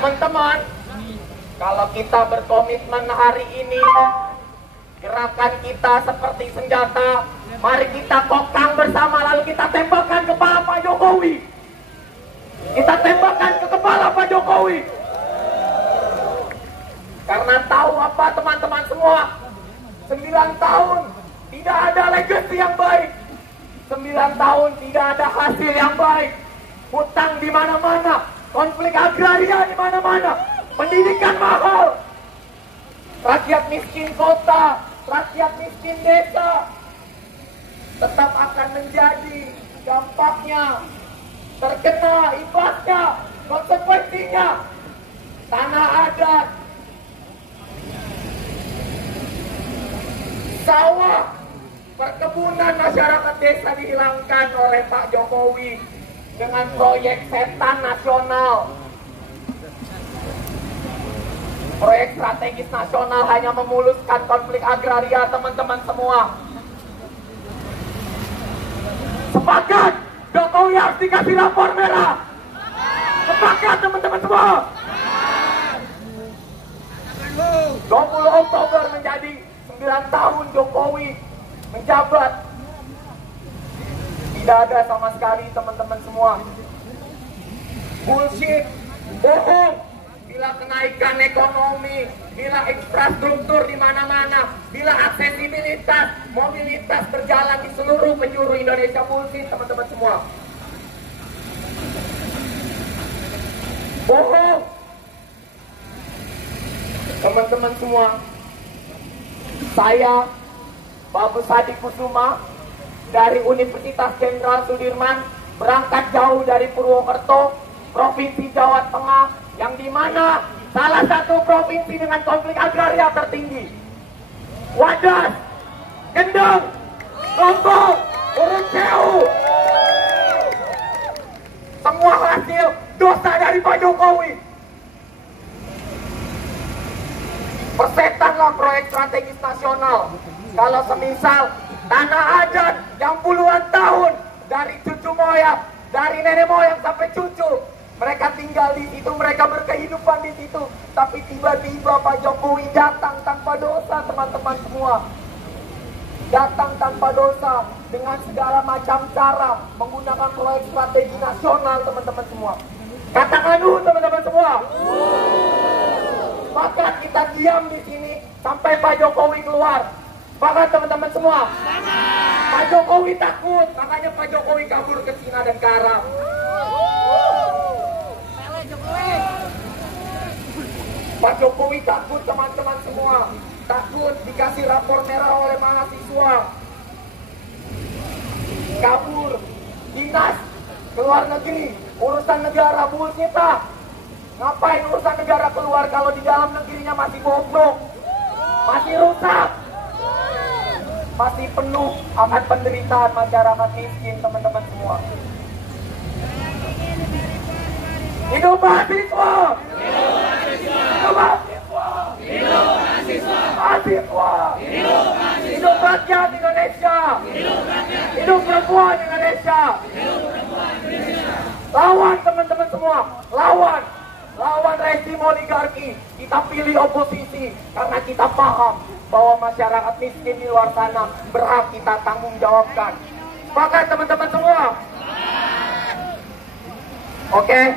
Teman-teman, kalau kita berkomitmen hari ini, gerakan kita seperti senjata. Mari kita kokang bersama, lalu kita tembakkan kepala Pak Jokowi. Kita tembakkan ke kepala Pak Jokowi. Karena tahu apa teman-teman semua? 9 tahun tidak ada legacy yang baik. 9 tahun tidak ada hasil yang baik. Hutang di mana-mana, konflik agraria di mana-mana, pendidikan mahal. Rakyat miskin kota, rakyat miskin desa tetap akan menjadi dampaknya, terkena imbasnya, konsekuensinya. Tanah adat, sawah, perkebunan masyarakat desa dihilangkan oleh Pak Jokowi dengan proyek setan nasional. Proyek strategis nasional hanya memuluskan konflik agraria, teman-teman semua. Sepakat, Jokowi harus dikasih rapor merah. Sepakat teman-teman semua. 20 Oktober menjadi 9 tahun Jokowi menjabat. Tidak ada sama sekali teman-teman semua bullshit, bohong. Bila kenaikan ekonomi, bila infrastruktur di mana-mana, bila aksesibilitas, mobilitas berjalan di seluruh penjuru Indonesia, bullshit teman-teman semua. Bohong. Teman-teman semua, saya Babu Sadi Kusuma dari Universitas Jenderal Sudirman berangkat jauh dari Purwokerto, Provinsi Jawa Tengah, yang dimana salah satu provinsi dengan konflik agraria tertinggi. Wadas, Kendeng, Lombok, Uruseu, semua hasil dosa dari Pak Jokowi. Persetanlah proyek strategis nasional. Kalau semisal tanah adat yang puluhan tahun dari cucu moyang, dari nenek moyang sampai cucu, mereka tinggal di situ, mereka berkehidupan di situ. Tapi tiba-tiba Pak Jokowi datang tanpa dosa, teman-teman semua. Datang tanpa dosa dengan segala macam cara menggunakan proyek strategi nasional, teman-teman semua. Katakan teman-teman semua. Maka kita diam di sini sampai Pak Jokowi keluar. Maka teman-teman semua, Pak Jokowi takut, makanya Pak Jokowi kabur ke Cina dan ke Arab. Pak Jokowi takut teman-teman semua, takut dikasih rapor merah oleh mahasiswa. Kabur, dinas, ke luar negeri, urusan negara, bullshit lah. Ngapain urusan negara keluar kalau di dalam negerinya masih bobrok, masih rusak, masih penuh akan penderitaan masyarakat miskin, teman-teman semua. Hidup mahasiswa! Hidup mahasiswa! Hidup mahasiswa! Mahasiswa! Hidup mahasiswa! Hidup rakyat Indonesia! Hidup perempuan Indonesia! Lawan teman-teman semua! Lawan! Lawan rezim oligarki. Kita pilih oposisi karena kita paham bahwa masyarakat miskin di luar sana berhak kita tanggung jawabkan. Sepakat teman-teman semua? Oke,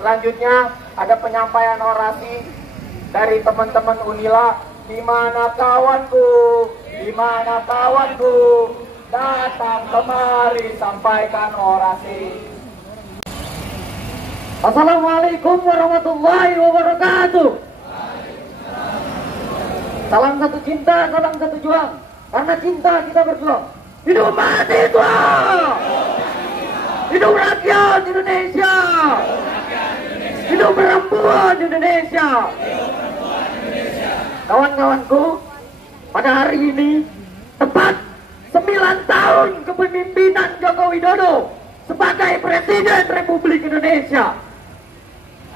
selanjutnya ada penyampaian orasi dari teman-teman Unila. Di mana kawanku? Di mana kawanku? Datang kemari sampaikan orasi. Assalamualaikum warahmatullahi wabarakatuh. Salam satu cinta, salam satu juang. Karena cinta kita berjuang. Hidup mahasiswa! Hidup rakyat Indonesia! Hidup perempuan Indonesia! Kawan-kawanku, pada hari ini tepat 9 tahun kepemimpinan Joko Widodo sebagai Presiden Republik Indonesia.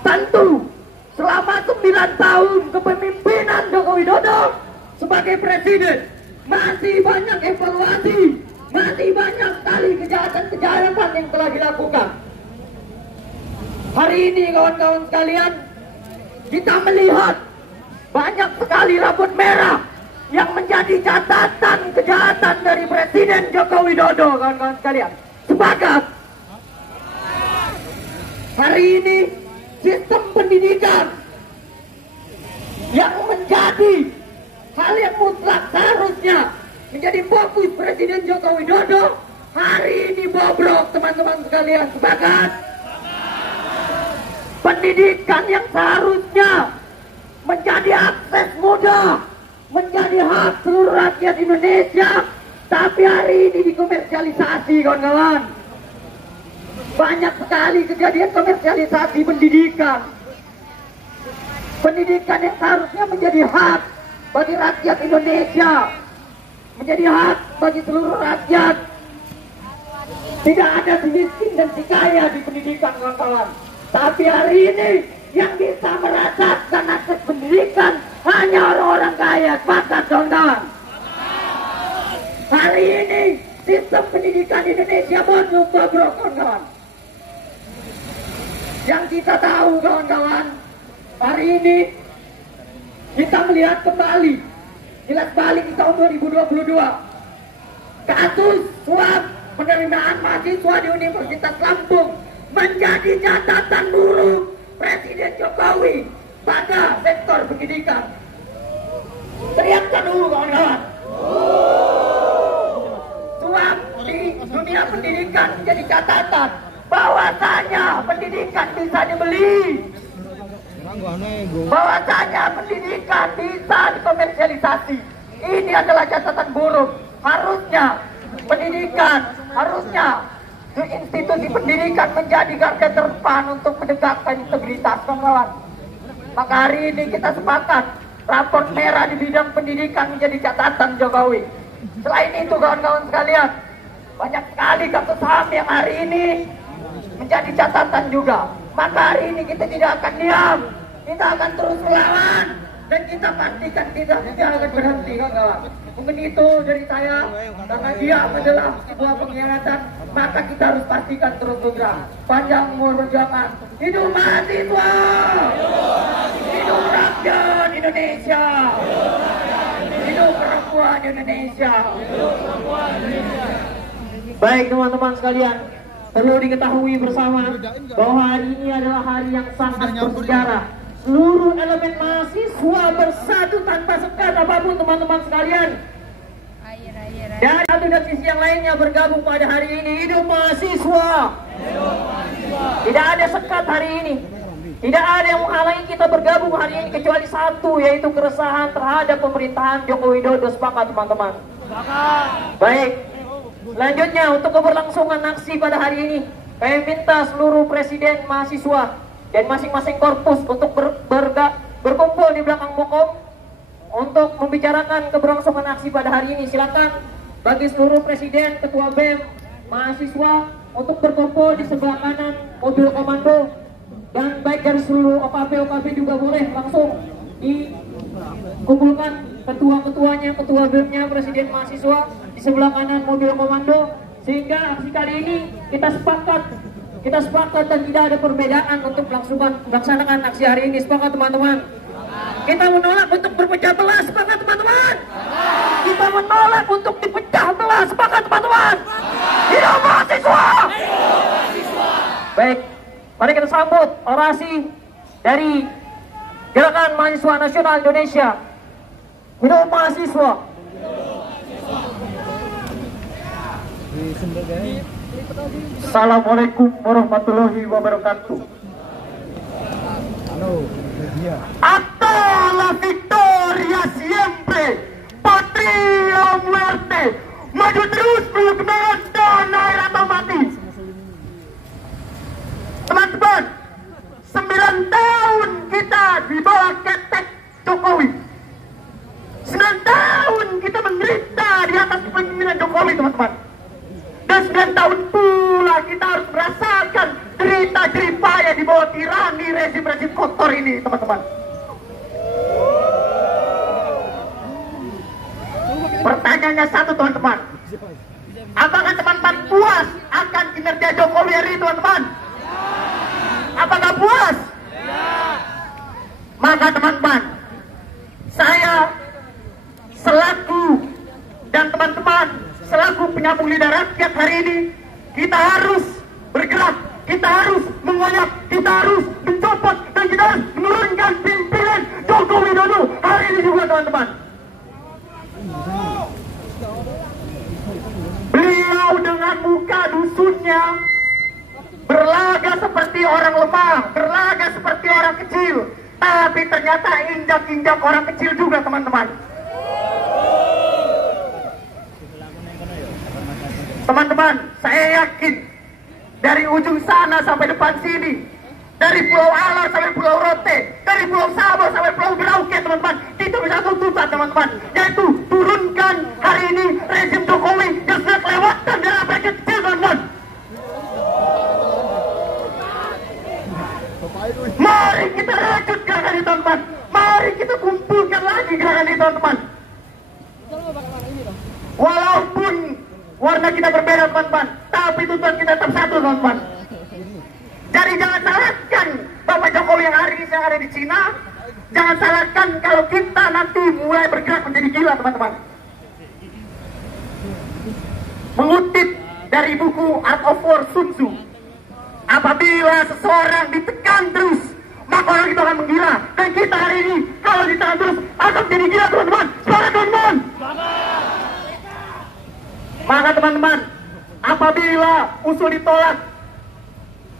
Tentu selama 9 tahun kepemimpinan Joko Widodo sebagai Presiden masih banyak evaluasi, masih banyak sekali kejahatan-kejahatan yang telah dilakukan. Hari ini kawan-kawan sekalian, kita melihat banyak sekali rambut merah yang menjadi catatan kejahatan dari Presiden Joko Widodo, kawan-kawan sekalian. Sepakat? Hari ini sistem pendidikan yang menjadi hal yang mutlak seharusnya menjadi fokus Presiden Joko Widodo, hari ini bobrok, teman-teman sekalian. Sepakat? Pendidikan yang seharusnya menjadi akses mudah, menjadi hak seluruh rakyat Indonesia, tapi hari ini dikomersialisasi, kawan-kawan. Banyak sekali kejadian komersialisasi pendidikan. Pendidikan yang seharusnya menjadi hak bagi rakyat Indonesia, menjadi hak bagi seluruh rakyat. Tidak ada si miskin dan si kaya di pendidikan, kawan-kawan. Tapi hari ini yang bisa merasakan akses pendidikan hanya orang-orang kaya. Sepakat, kawan-kawan? Hari ini sistem pendidikan Indonesia bobrok, kawan-kawan. Yang kita tahu, kawan-kawan, hari ini kita melihat kembali, jelas balik di tahun 2022, kasus suap penerimaan mahasiswa di Universitas Lampung menjadi catatan buruk Presiden Jokowi pada sektor pendidikan. Teriakkan dulu, kawan-kawan. Suap di dunia pendidikan menjadi catatan bahwasanya pendidikan bisa dibeli, bahwasanya pendidikan bisa dikomersialisasi. Ini adalah catatan buruk. Harusnya pendidikan, harusnya institusi pendidikan menjadi garda terdepan untuk menegakkan integritas, kawan-kawan. Maka hari ini kita sepakat raport merah di bidang pendidikan menjadi catatan Jokowi. Selain itu, kawan-kawan sekalian, banyak sekali kasus HAM yang hari ini menjadi catatan juga. Maka hari ini kita tidak akan diam, kita akan terus melawan, dan kita pastikan kita tidak akan berhenti, kawan-kawan. Mungkin itu dari saya, karena diam adalah sebuah pengkhianatan, maka kita harus pastikan terus bergerak. Panjang umur perjuangan. Hidup mahasiswa, hidup rakyat Indonesia, hidup perempuan Indonesia. Baik, teman-teman sekalian, perlu diketahui bersama bahwa hari ini adalah hari yang sangat bersejarah. Seluruh elemen mahasiswa bersatu tanpa sekat apapun, teman-teman sekalian. Dan satu dan sisi yang lainnya bergabung pada hari ini. Hidup mahasiswa. Tidak ada sekat hari ini. Tidak ada yang menghalangi kita bergabung hari ini kecuali satu, yaitu keresahan terhadap pemerintahan Joko Widodo. Sepakat, teman-teman? Baik. Selanjutnya, untuk keberlangsungan aksi pada hari ini, kami minta seluruh presiden mahasiswa dan masing-masing korpus untuk berkumpul di belakang Mokom untuk membicarakan keberlangsungan aksi pada hari ini. Silakan bagi seluruh presiden, ketua BEM, mahasiswa untuk berkumpul di sebelah kanan mobil komando, dan baik dari seluruh OKP juga boleh langsung dikumpulkan ketua-ketuanya, ketua BEM-nya, presiden mahasiswa di sebelah kanan mobil komando, sehingga aksi kali ini kita sepakat dan tidak ada perbedaan untuk melaksanakan aksi hari ini. Sepakat, teman-teman? Kita menolak untuk berpecah belah. Sepakat, teman-teman? Kita menolak untuk dipecah belah. Sepakat, teman-teman? Hidup mahasiswa! Baik, mari kita sambut orasi dari Gerakan Mahasiswa Nasional Indonesia. Hidup mahasiswa! Assalamualaikum warahmatullahi wabarakatuh. Hasta la victoria siempre, patria o muerte. Maju terus belum kebenaran dan air atau mati. Teman-teman, 9 tahun kita di bawah ketek Jokowi. 9 tahun kita menderita di atas kepemimpinan Jokowi, teman-teman. Dan 9 tahun pula kita harus merasakan derita jerih payah di bawah tirani rezim-rezim kotor ini, teman-teman. Pertanyaannya satu, teman-teman. Apakah teman-teman puas akan kinerja Jokowi hari ini, teman-teman? Apakah puas? Maka teman-teman, saya selaku dan teman-teman selaku penyambung lidah rakyat hari ini, kita harus bergerak, kita harus mengoyak, kita harus mencopot, dan kita harus menurunkan pimpinan Joko Widodo hari ini juga teman-teman. Beliau dengan muka dusunnya berlaga seperti orang lemah, berlaga seperti orang kecil, tapi ternyata injak-injak orang kecil juga teman-teman. Teman-teman, saya yakin dari ujung sana sampai depan sini, dari Pulau Alar sampai Pulau Rote, dari Pulau Sabah sampai Pulau Merauke teman-teman, kita bisa tuntutan teman-teman, yaitu turunkan hari ini rezim Jokowi yang sudah kelewatan dalam rakyat kecil teman-teman. Mari kita rajut gerakan ini teman-teman, mari kita kumpulkan lagi gerakan ini teman-teman. Walaupun warna kita berbeda teman-teman, tapi tujuan kita tetap satu teman-teman. Jadi jangan salahkan Bapak Jokowi yang hari ini yang ada di Cina. Jangan salahkan kalau kita nanti mulai bergerak menjadi gila teman-teman. Mengutip dari buku Art of War Sun Tzu, apabila seseorang ditekan terus, maka orang itu akan menggila. Dan kita hari ini kalau ditekan terus akan menjadi gila teman-teman. Semangat teman-teman. Maka teman-teman, apabila usul ditolak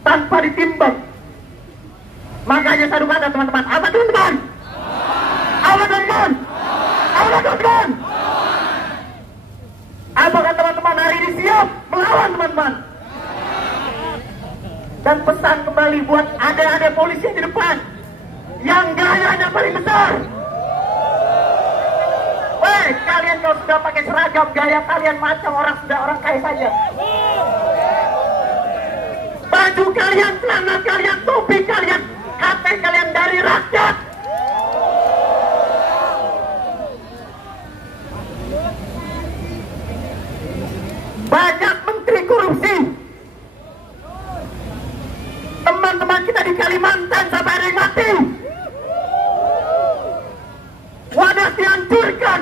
tanpa ditimbang, maka hanya satu kata teman-teman. Apa teman-teman? Apa teman-teman? Apa teman-teman? Apakah teman-teman hari ini siap melawan teman-teman? Dan pesan kembali buat adik-adik polisi yang di depan, yang gayanya paling besar. Weh, kalian kalau sudah pakai seragam, gaya kalian macam orang kaya saja. Baju kalian, celana kalian, topi kalian, HP kalian dari rakyat. Banyak menteri korupsi. Teman-teman kita di Kalimantan sampai ada yang mati. Wadah dihancurkan,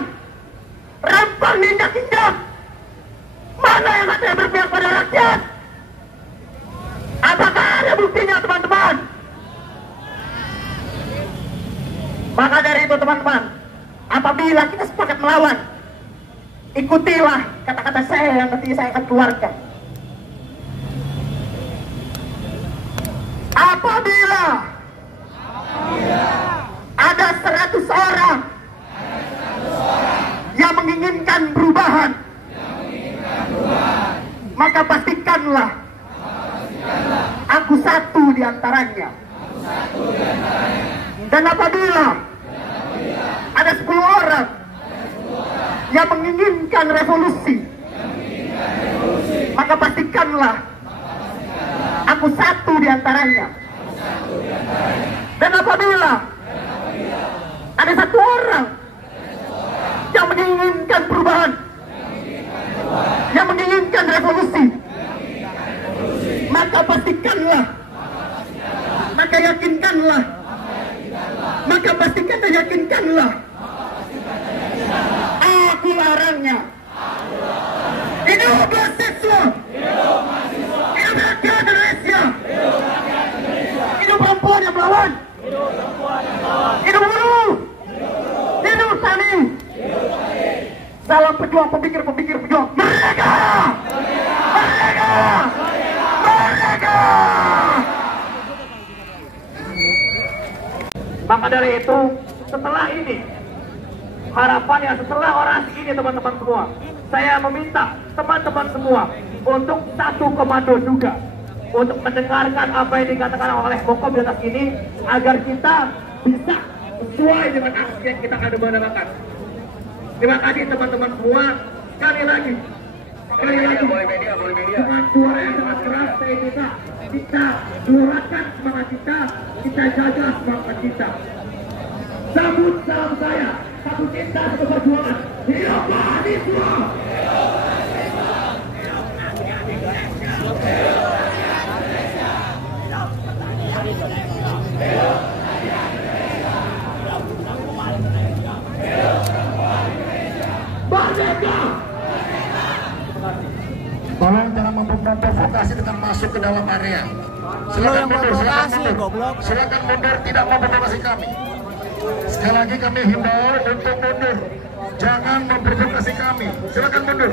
rempang diinjak-injak. Mana yang katanya berpihak pada rakyat? Apakah ada buktinya teman-teman? Maka dari itu teman-teman, apabila kita sepakat melawan, ikutilah kata-kata saya yang nanti saya akan keluarkan. Apabila ada 100 orang yang menginginkan perubahan, maka pastikanlah aku satu di antaranya. Dan apabila ada 10 orang yang menginginkan revolusi, maka pastikanlah aku satu di antaranya. Dan apabila ada 1 orang yang menginginkan perubahan, yang menginginkan revolusi, maka pastikanlah, maka yakinkanlah, maka pastikan dan yakinkanlah, aku larangnya. Hidup mahasiswa, hidup rakyat Indonesia, hidup perempuan yang melawan, hidup buruh, hidup tani. Salam pejuang, pemikir pejuang. Merdeka! Merdeka! Merdeka! Maka dari itu, setelah ini, harapannya setelah orasi ini teman-teman semua, saya meminta teman-teman semua untuk satu komando juga, untuk mendengarkan apa yang dikatakan oleh Kokom di atas ini, agar kita bisa sesuai dengan aksi yang kita akan mengadakan. Terima kasih teman-teman semua. Sekali lagi dengan suara yang sangat keras saya minta kita suarakan semangat kita jaga semangat kita. Sambut salam saya, satu cinta, satu perjuangan. Hidup mahasiswa! ke dalam area. Silakan mundur, silakan mundur, tidak memprovokasi kami. Sekali lagi kami himbau untuk mundur, jangan memprovokasi kami. Silakan mundur.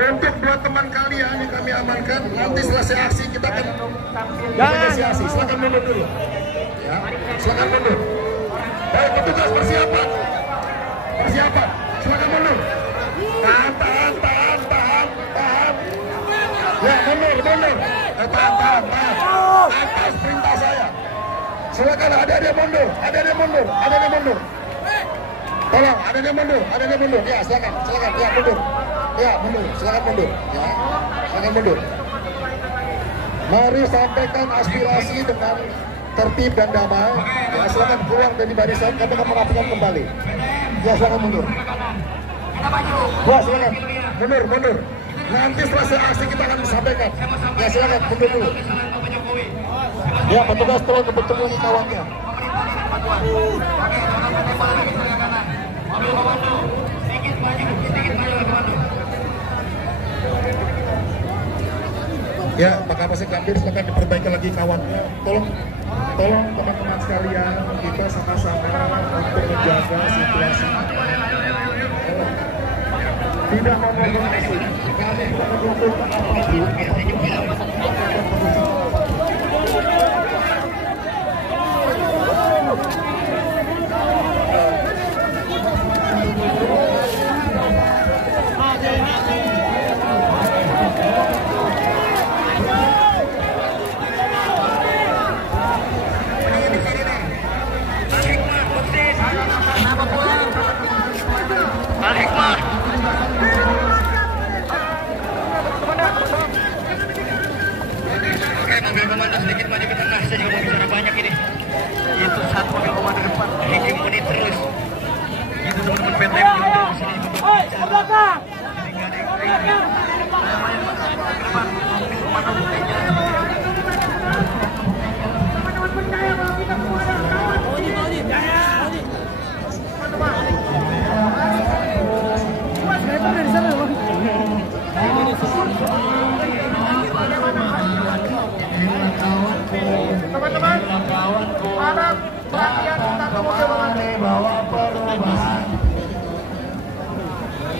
Untuk dua teman kalian yang kami amankan, nanti selesai aksi kita akan negosiasi. Silakan mundur dulu. Ya, silakan mundur. Baik, petugas persiapan. Silakan mundur. Tahan. Ya, mundur. Tahan. Atas perintah saya. Silakan ada dia mundur. Tolong, ada dia mundur. Ya, silakan. Ya, mundur. Silakan mundur. Ya, silakan mundur. Mari sampaikan aspirasi dengan tertib dan damai. Ya, silakan pulang dari barisan, kami akan merapikan kembali. Ya, silakan mundur. Ya, silakan mundur. Nanti selesai aksi kita akan sampaikan. Ya, silakan mundur dulu. Ya, petugas tolong bertemu di kawannya. Ya, Pak Kapolsek Gambir silakan diperbaiki lagi kawannya. Tolong teman-teman sekalian, kita sama-sama untuk menjaga situasi. Tidak memprovokasi. Kami mendukung mobil komando sedikit maju ke tengah, saya juga mau bicara banyak ini. Itu satu mobil komando depan, hegemoni terus. Itu teman-teman PTM juga di sini. Oi, ke belakang. Teman-teman, harap perhatian satu mobil bawa perubahan.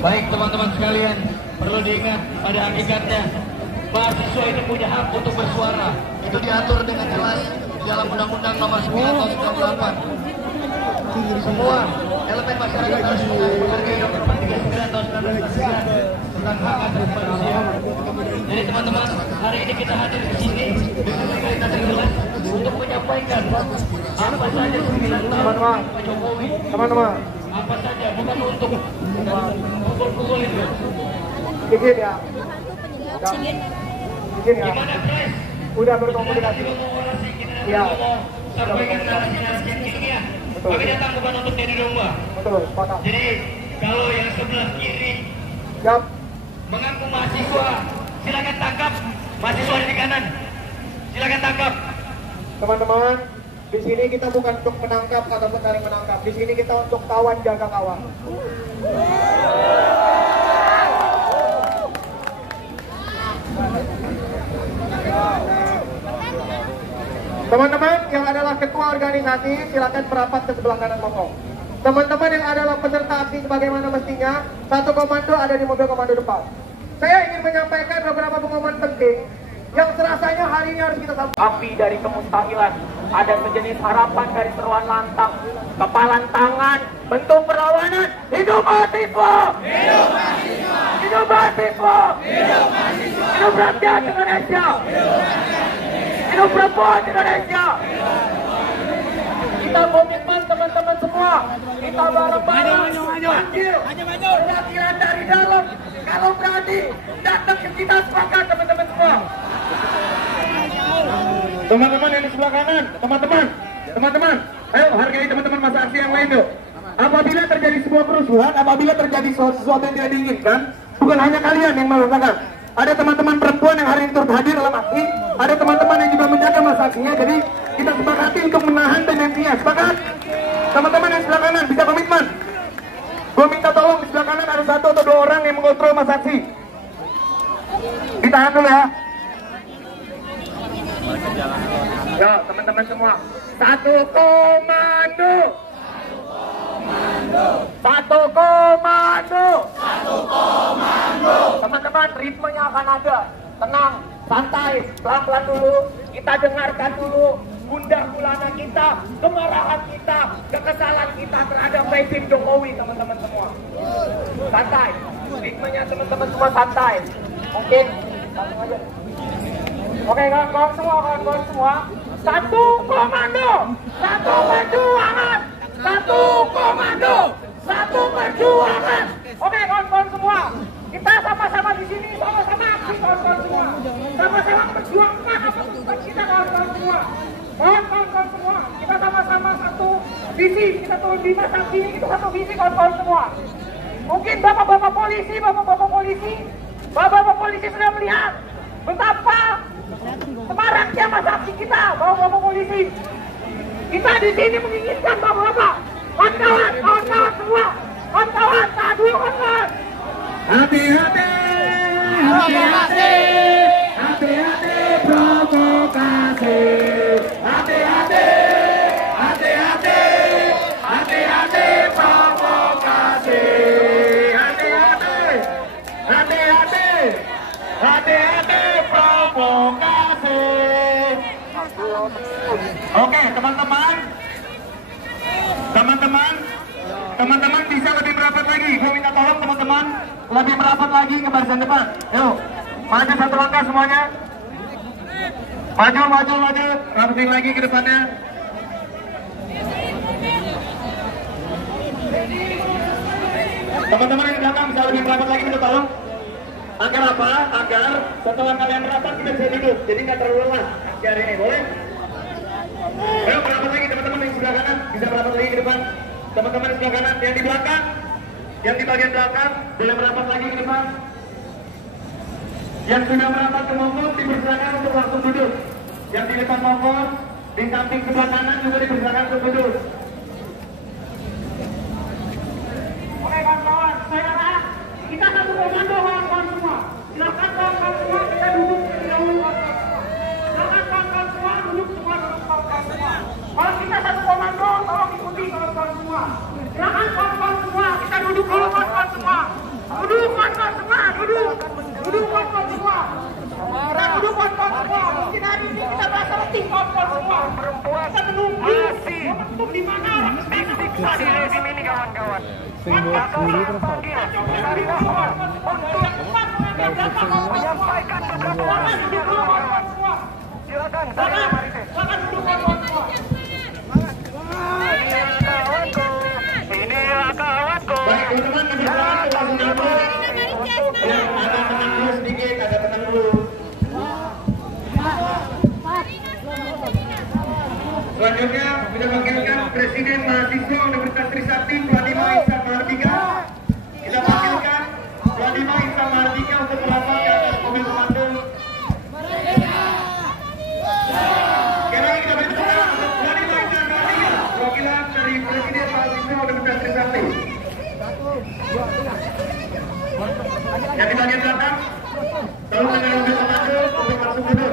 Baik teman-teman sekalian, perlu diingat pada hakikatnya mahasiswa itu punya hak untuk bersuara. Itu diatur dengan jelas dalam Undang-Undang Nomor 9 Tahun 98. Semua elemen masyarakat harus menghargai Undang-Undang 39 Tahun 1999 tentang hak asasi manusia. Jadi teman-teman, hari ini kita hadir di sini dengan legalitas yang jelas untuk menyampaikan apa saja 9 tahun Pak Jokowi. Teman-teman, apa saja, bukan untuk pukul-pukul itu. Izin ya. Gimana Pres? Udah berkomunikasi. Iya. Sampaikan narasi-narasi yang ilmiah. Kami datang bukan untuk jadi domba. Betul, sepakat. Jadi kalau yang sebelah kiri Siap. mengaku mahasiswa, silakan tangkap. Mahasiswa di kanan, silakan tangkap. Teman-teman, di sini kita bukan untuk menangkap ataupun saling menangkap. Di sini kita untuk kawan jaga kawan. Teman-teman yang adalah ketua organisasi, silakan merapat ke sebelah kanan monggo. Teman-teman yang adalah peserta aksi sebagaimana mestinya, satu komando ada di mobil komando depan. Saya ingin menyampaikan beberapa pengumuman penting yang serasanya hari ini harus kita sampaikan. Api dari kemustahilan, ada sejenis harapan dari seruan lantang, kepalan tangan, bentuk perlawanan. Hidup mahasiswa! Hidup mahasiswa! Hidup mahasiswa! Hidup mahasiswa! Hidup rakyat Indonesia! Hidup perempuan Indonesia! Kita komitmen teman-teman semua, kita bareng-bareng panggil perwakilan dari dalam. Kalau berani datang ke kita, sepakat teman-teman semua. Teman-teman yang di sebelah kanan, teman-teman, ayo hargai teman-teman masa aksi yang lain yuk. Apabila terjadi sebuah kerusuhan, apabila terjadi sesuatu yang tidak diinginkan, bukan hanya kalian yang merasakan. Ada teman-teman perempuan yang hari ini turut hadir dalam aksi, ada teman-teman yang juga menjaga masa aksinya, jadi kita sepakati untuk menahan tendensinya, sepakat? Teman-teman yang sebelah kanan bisa komitmen. Gue minta tolong di sebelah kanan ada 1 atau 2 orang yang mengontrol masa aksi. Ditahan dulu ya. Yo, teman-teman semua. Satu komando. Satu komando. Teman-teman, ritmenya akan ada. Tenang, santai, pelan-pelan dulu. Kita dengarkan dulu gundah gulana kita, kemarahan kita, kekesalan kita terhadap rezim Jokowi, teman-teman semua. Santai, ritmenya teman-teman semua santai. Mungkin langsung aja. Oke, kawan-kawan semua, satu komando, satu perjuangan, satu komando, satu perjuangan. Oke, kawan-kawan semua, kita sama-sama di sini, sama-sama aksi, kawan-kawan semua, sama-sama perjuangkan apa tujuan kita, kawan-kawan semua. Mohon kawan-kawan semua, kita sama-sama satu visi, kita tuh di masa kini itu satu visi, kawan-kawan semua. Mungkin bapak-bapak polisi sudah melihat betapa semaraknya masa aksi kita, bapak-bapak polisi. Kita di sini menginginkan bapak-bapak, kawan-kawan semua, kawan-kawan, tahan dulu kawan-kawan. Hati-hati, hati-hati, hati-hati provokasi. Hati-hati, hati-hati, hati-hati provokasi. Hati-hati, hati-hati, hati-hati provokasi. Oke, teman-teman bisa lebih merapat lagi. Gue minta tolong teman-teman lebih merapat lagi ke barisan depan. Yuk, maju satu langkah semuanya. Maju. Rapatin lagi ke depannya. Teman-teman yang di belakang bisa lebih merapat lagi, minta tolong. Agar apa? Agar setelah kalian merapat kita bisa duduk. Jadi nggak terlalu lelah aksi hari ini, boleh? Ayo merapat lagi teman-teman yang sebelah kanan, bisa merapat lagi ke depan. Teman-teman di sebelah kanan, yang di belakang, yang di bagian belakang boleh merapat lagi ke depan. Yang sudah merapat ke Monkon dipersilakan untuk langsung duduk. Yang di depan Monkon, di samping sebelah kanan juga dipersilakan untuk duduk. Oke kawan-kawan, sekarang kita satu komando kawan-kawan semua. Silakan kawan-kawan semua kita duduk terlebih dahulu kawan-kawan semua. Silakan kawan-kawan semua duduk kawan-kawan semua. Kalau kita satu komando, tolong ikuti kawan-kawan semua. Silakan kawan-kawan semua kita duduk dulu kawan-kawan semua. Duduk kawan-kawan semua, duduk kawan-kawan semua. Kita duduk kawan-kawan semua. Mungkin hari ini kita merasa letih kawan-kawan semua. Kita menunggu momentum di mana disiksa di rezim ini kawan-kawan. Menyampaikan beberapa silakan duduk kawan-kawan semua. Ini ya kawanku. Baik teman-teman, ada tenang dulu sedikit, ada tenang dulu. Selanjutnya kita panggilkan Presiden Mahasiswa Universitas Trisakti Pradima Ihsan Mahardika. Kita panggilkan Pradima Ihsan Mahardika untuk merapat ke atas mobil komando. Sekali lagi kita beri tepuk tangan untuk Pradima Ihsan Mahardika, perwakilan dari Presiden Mahasiswa Universitas Trisakti. Yang di bagian belakang, tolong dengan mobil komando untuk langsung duduk.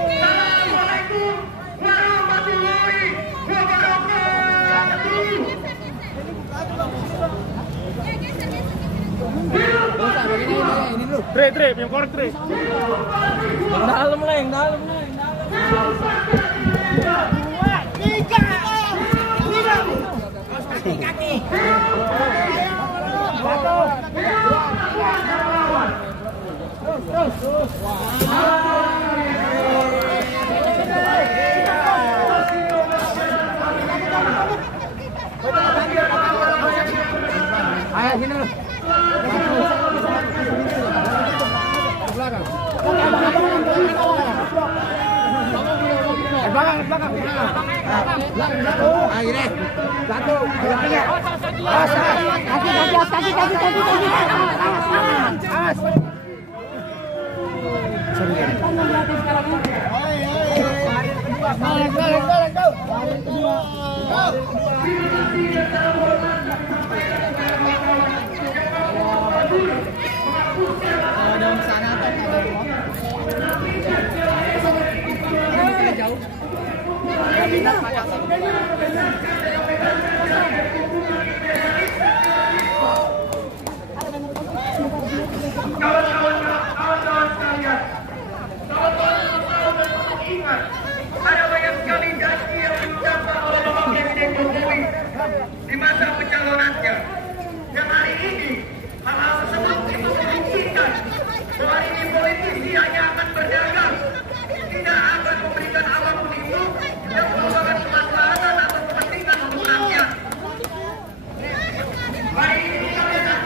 Assalamualaikum warahmatullahi wabarakatuh. Ini dulu. Tre, yang korek tre. Yang dalam lah. 2, 3. Kaki. Ayo sini lu. Belakang. Belakang. Ah, gini. Satu, dua, tiga. Kaki. Kawan-kawan sekalian, ingat, ada banyak sekali janji yang diucapkan oleh Bapak Presiden Jokowi di masa pencalonannya. Yang hari ini hal-hal tersebut itu membuktikan bahwa ini politisi hanya akan berdagang, tidak akan memberikan apapun itu yang merupakan kemaslahatan atau kepentingan untuk rakyat. Hari ini kita lihat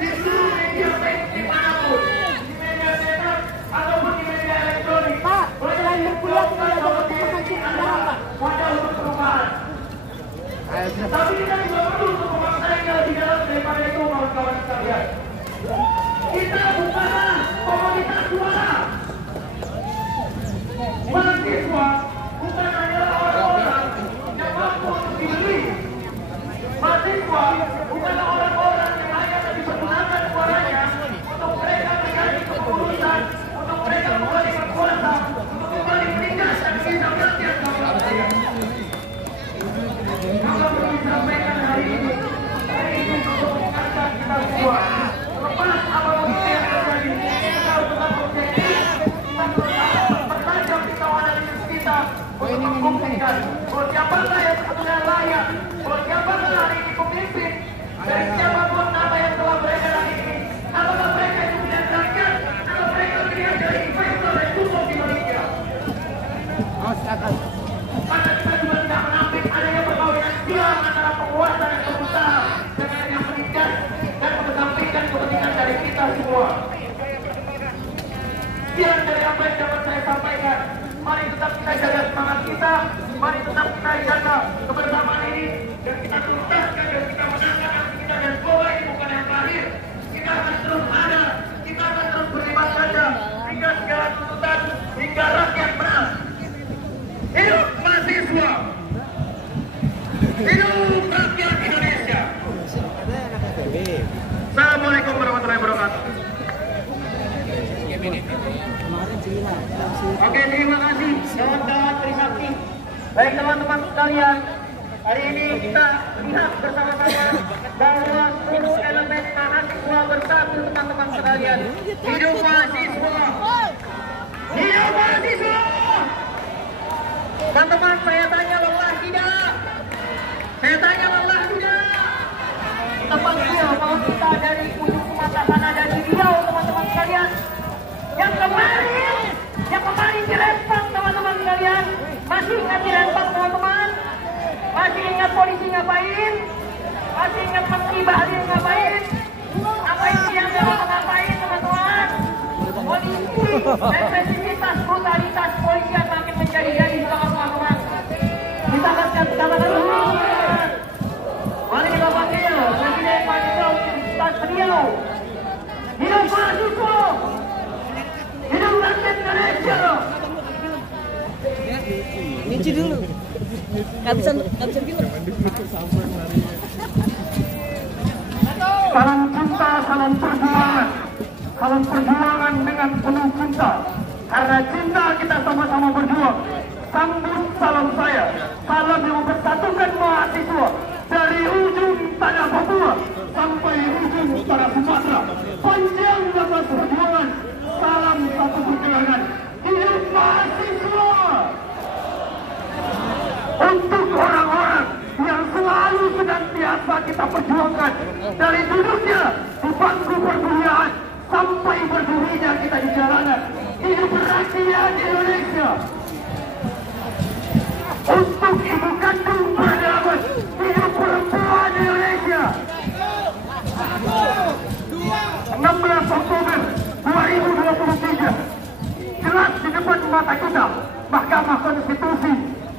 di seluruh media baik dimanapun, di media cetak ataupun di media elektronik, wajah untuk perubahan. Tapi kita juga perlu untuk memaknainya lebih dalam daripada itu, kawan-kawan sekalian. Kita bukanlah komunitas suara. Mahasiswa bukan hanyalah orang-orang yang mampu untuk dibeli. Mahasiswa bukanlah orang-orang yang hanya dipergunakan suaranya untuk mereka menjadi keputusan, untuk mereka kembali berkuasa, untuk kembali meninggalkan kita rakyat. Maka perlu disampaikan hari ini untuk mengingatkan kita semua, lepas apapun yang terjadi, kita harus tetap objektif, kita tetap bertajam di kawanan kita untuk membuktikan bahwa siapakah yang sebetulnya layak, bahwa siapakah hari ini pemimpin, dari siapapun nama yang telah beredar hari ini, apakah mereka itu pilihan rakyat, atau mereka pilihan dari investor dan cukup di Malaysia. Maka kita juga tidak menampik adanya perkawinan silang antara penguasa dan pengusaha dengan yang menindas dan mengesampingkan kepentingan dari kita semua. Sekian dari apa yang dapat saya sampaikan. Mari tetap kita jaga semangat kita, mari tetap kita jaga kebersamaan ini, dan kita tuntaskan dan kita menangkan aksi kita, dan bahwa ini bukan yang terakhir. Kita akan terus ada, kita akan terus berlipat ganda hingga segala tuntutan, hingga rakyat menang. Hidup mahasiswa, hidup rakyat Indonesia. Assalamualaikum warahmatullahi wabarakatuh. Oke, terima kasih kawan-kawan Trisakti. Baik teman-teman sekalian, hari ini kita lihat bersama-sama bahwa seluruh elemen mahasiswa bersatu, teman-teman sekalian. Hidup mahasiswa, hidup mahasiswa. Teman-teman, saya tanya lelah tidak? Saya tanya lelah tidak? Tepat dia bahwa kita dari ujung Sumatera sana, dari Riau, teman-teman sekalian. Yang kemarin di Rempang, teman-teman sekalian. Masih ingat di Rempang, teman-teman? Masih ingat polisi ngapain? Masih ingat Menteri Bahlil ngapain? Apa itu yang dapat ngapain, teman-teman? Polisi, represivitas, brutalitas polisi yang makin menjadi-jadi, teman-teman. Kita akan teman-teman. Mari kita panggil Presiden Mahasiswa Universitas Riau. Hidup mahasiswa, hidup rakyat Indonesia. Nyuci dulu. Gak bisa film. Salam cinta, salam perjuangan. Salam perjuangan dengan penuh cinta. Karena cinta kita sama-sama berjuang. Sambut salam saya. Salam yang mempersatukan mahasiswa. Dari ujung tanah Papua sampai ujung tanah Sumatera. Panjang nafas perjuangan. Salam satu perjuangan. Hidup mahasiswa. Untuk orang-orang yang selalu senantiasa kita perjuangkan dari duduknya di bangku perkuliahan sampai berdirinya kita di jalanan. Hidup rakyat Indonesia. Untuk ibu kandung peradaban, hidup perempuan Indonesia. 16 Oktober 2023, jelas di depan mata kita, Mahkamah Konstitusi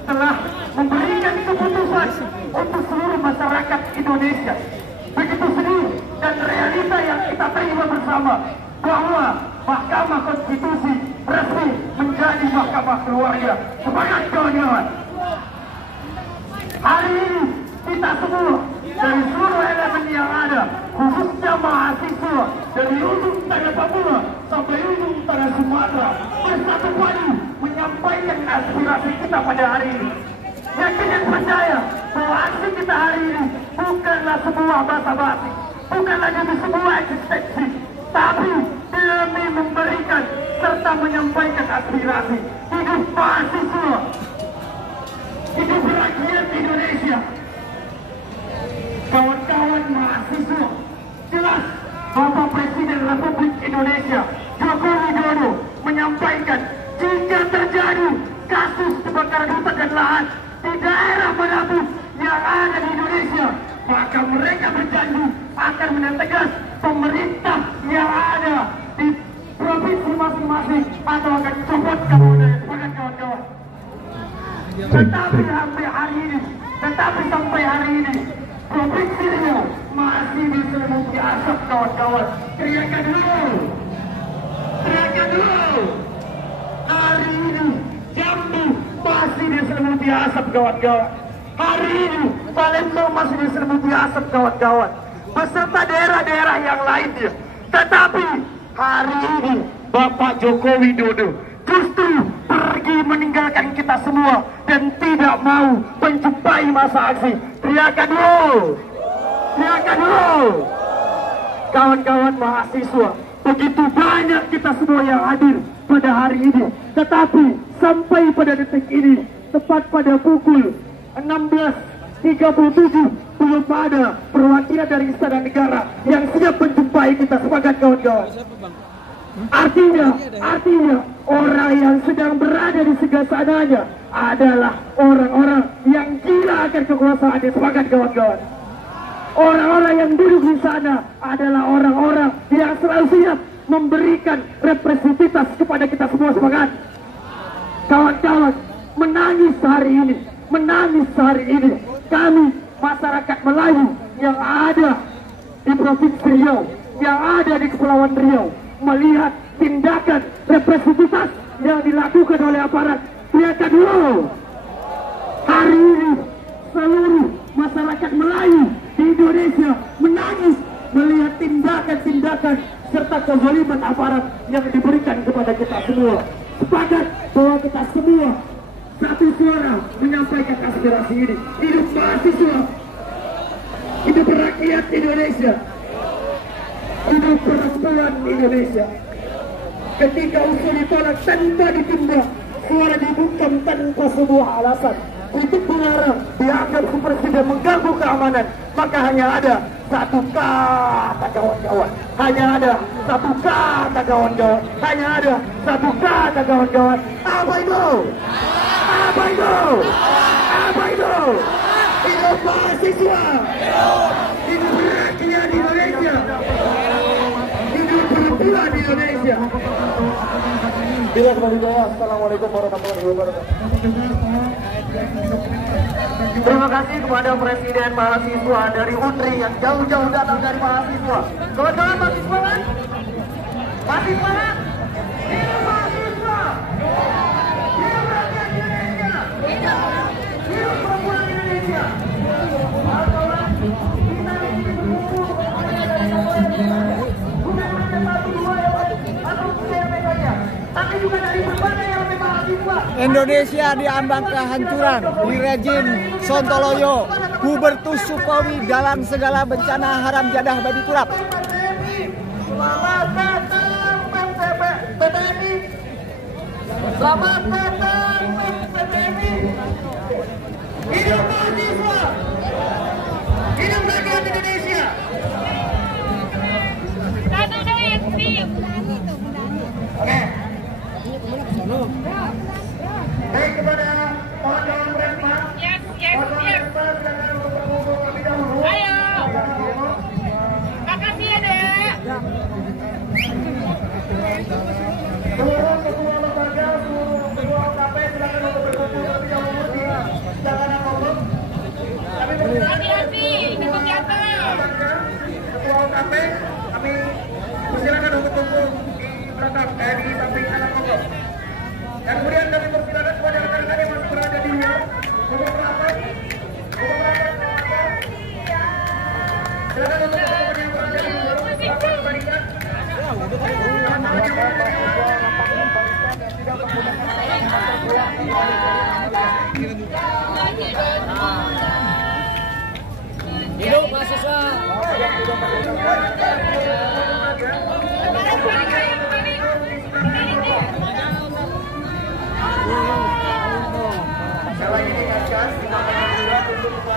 telah memberikan keputusan untuk seluruh masyarakat Indonesia. Begitu sedih dan realita yang kita terima bersama bahwa Mahkamah Konstitusi resmi menjadi mahkamah keluarga. Semangat kawan-kawan. Hari ini kita semua dari seluruh elemen yang ada, khususnya mahasiswa dari ujung tanah Papua sampai ujung tanah Sumatera, bersatu padu menyampaikan aspirasi kita pada hari ini. Yakin dan percaya bahwa aksi kita hari ini bukanlah sebuah basa-basi, bukanlah demi sebuah eksistensi, tapi demi memberikan serta menyampaikan aspirasi hidup mahasiswa, hidup rakyat Indonesia. Kawan-kawan mahasiswa, jelas Bapak Presiden Republik Indonesia Joko Widodo menyampaikan jika terjadi kasus kebakaran hutan dan lahan di daerah manapun yang ada di Indonesia, maka mereka berjanji akan menindak pemerintah yang ada di provinsi masing-masing atau akan copot kawan-kawan. Tetapi sampai hari ini Provinsi Riau masih diselimuti asap, kawan-kawan. Teriakan dulu. Hari ini Jambi masih diselimuti asap, kawan-kawan. Hari ini Palembang masih diselimuti asap, kawan-kawan, beserta daerah-daerah yang lainnya. Tetapi hari ini Bapak Joko Widodo justru pergi meninggalkan kita semua dan tidak mau menjumpai masa aksi. Teriakan dulu. Kawan-kawan mahasiswa, begitu banyak kita semua yang hadir pada hari ini, tetapi sampai pada detik ini, tepat pada pukul 16.37, belum ada perwakilan dari Istana Negara yang siap menjumpai kita. Sepakat, kawan-kawan? Artinya orang yang sedang berada di sebelah sananya adalah orang-orang yang gila akan kekuasaan. Sepakat, kawan-kawan? Orang-orang yang duduk di sana adalah orang-orang yang selalu siap memberikan representativitas kepada kita semua. Sepakat? Kawan-kawan, menangis hari ini kami masyarakat Melayu yang ada di Provinsi Riau, yang ada di Kepulauan Riau, melihat tindakan representativitas yang dilakukan oleh aparat. Teriakan dulu. Hari ini seluruh masyarakat Melayu di Indonesia menangis melihat tindakan-tindakan serta kezaliman aparat yang diberikan kepada kita semua. Sepakat bahwa kita semua satu suara menyampaikan aspirasi ini. Hidup mahasiswa, hidup rakyat Indonesia, hidup perempuan Indonesia. Ketika usul ditolak tanpa ditimbang, suara dibungkam tanpa sebuah alasan, kritik dilarang, dianggap seperti tidak mengganggu keamanan, maka hanya ada satu kata, kawan-kawan. Hanya ada satu kata, kawan-kawan. Hanya ada satu kata, kawan-kawan. Apa itu? Hidup mahasiswa, hidup rakyat Indonesia, hidup perempuan Indonesia. Bila kembali saya, Assalamualaikum warahmatullahi wabarakatuh. Terima kasih kepada Presiden mahasiswa dari UNRI yang jauh-jauh datang dari mahasiswa. Kawan-kawan masih semangat? Masih semangat? Hidup mahasiswa! Hidup rakyat Indonesia! Hidup perempuan Indonesia! Kawan-kawan, kita ini berkumpul bukan hanya dari bukan hanya satu dua atau CMP saja, tapi juga dari berbagai elemen mahasiswa. Indonesia diambang kehancuran di rejim Sontoloyo. Hubertus Sukowi dalam segala bencana haram jadah babi kurap. Selamat datang PTMI. Selamat datang PTMI. Hidup mahasiswa. Hidup rakyat Indonesia. Oke. Baik, kepada kawan-kawan Presma. Silakan untuk berkumpul terlebih dahulu. Ayo. Makasih ya, Dek. Seluruh ketua lembaga, seluruh ketua OKP silakan untuk berkumpul terlebih dahulu di jalanan Lombok. Kami Hati-hati, takut jatuh. Ketua OKP, kami persilakan untuk berkumpul di belakang, di samping jalan Lombok. Dan kemudian kami persilakan kepada rekan-rekan yang masih berada di luar untuk merapat. Silakan untuk teman-teman yang berada di luar merapat kembalikan. Tidak menggunakan Hidup mahasiswa.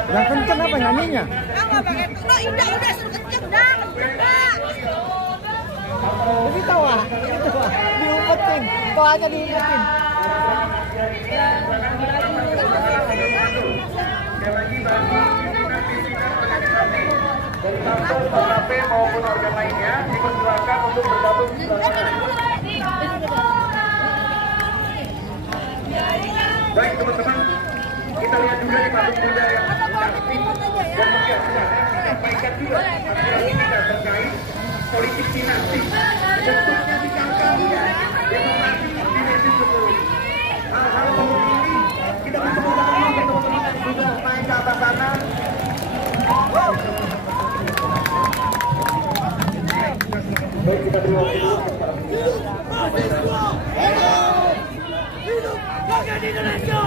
Yang kenceng apa nyanyinya? Enggak pakai itu, udah suruh kenceng dah, Jadi tawa, diumpetin, toanya diumpetin. Dari kantor KP maupun organ lainnya dipersilakan untuk bergabung di belakang. Baik teman-teman, kita lihat juga di patung Bunda yang cantik dan mungkin sudah disampaikan juga aspirasi kita terkait politik dinasti, bentuknya dikangkangnya demokrasi di rezim Jokowi. Hal-hal seperti ini kita bisa menggunakan teman-teman yang sudah naik ke atas sana. Baik, kita beri waktu dulu kepada hidup rakyat Indonesia.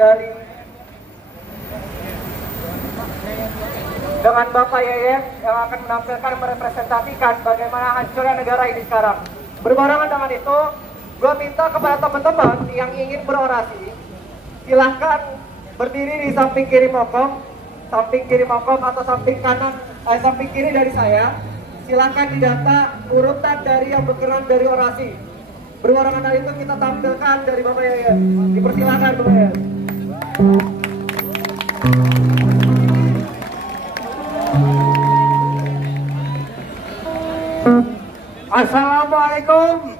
Dari dengan Bapak Yayet yang akan menampilkan merepresentasikan bagaimana hancurnya negara ini sekarang. Berbarengan dengan itu, gue minta kepada teman-teman yang ingin berorasi, silahkan berdiri di samping kiri mokom atau samping kanan, samping kiri dari saya. Silahkan didata urutan dari yang berkenan dari orasi. Berbarengan dengan itu kita tampilkan dari Bapak Yayet. Dipersilakan Bapak Yayet. Assalamualaikum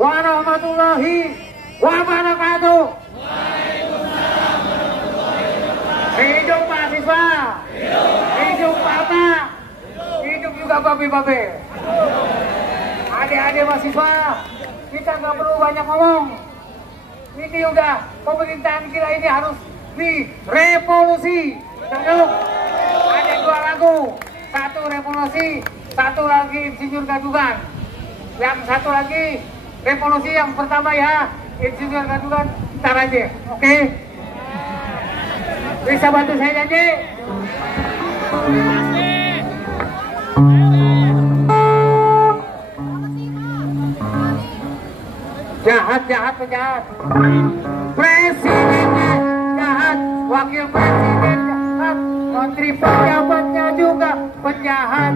warahmatullahi wabarakatuh. Hidup mahasiswa, hidup Bapak, hidup juga babe-babe. Adik-adik mahasiswa, kita nggak perlu banyak ngomong. Ini udah pemerintahan kita ini harus direvolusi. Yuk, ada dua lagu, satu revolusi, satu lagi insinyur gadungan. Yang satu lagi revolusi yang pertama ya, insinyur gadungan. Ntar aja, oke? Bisa bantu saya nyanyi? Jahat penjahat, presidennya jahat, wakil presiden jahat, menteri pejabatnya juga penjahat,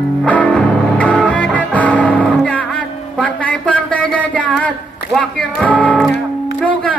penjahat, partai-partainya jahat, wakil rakyatnya juga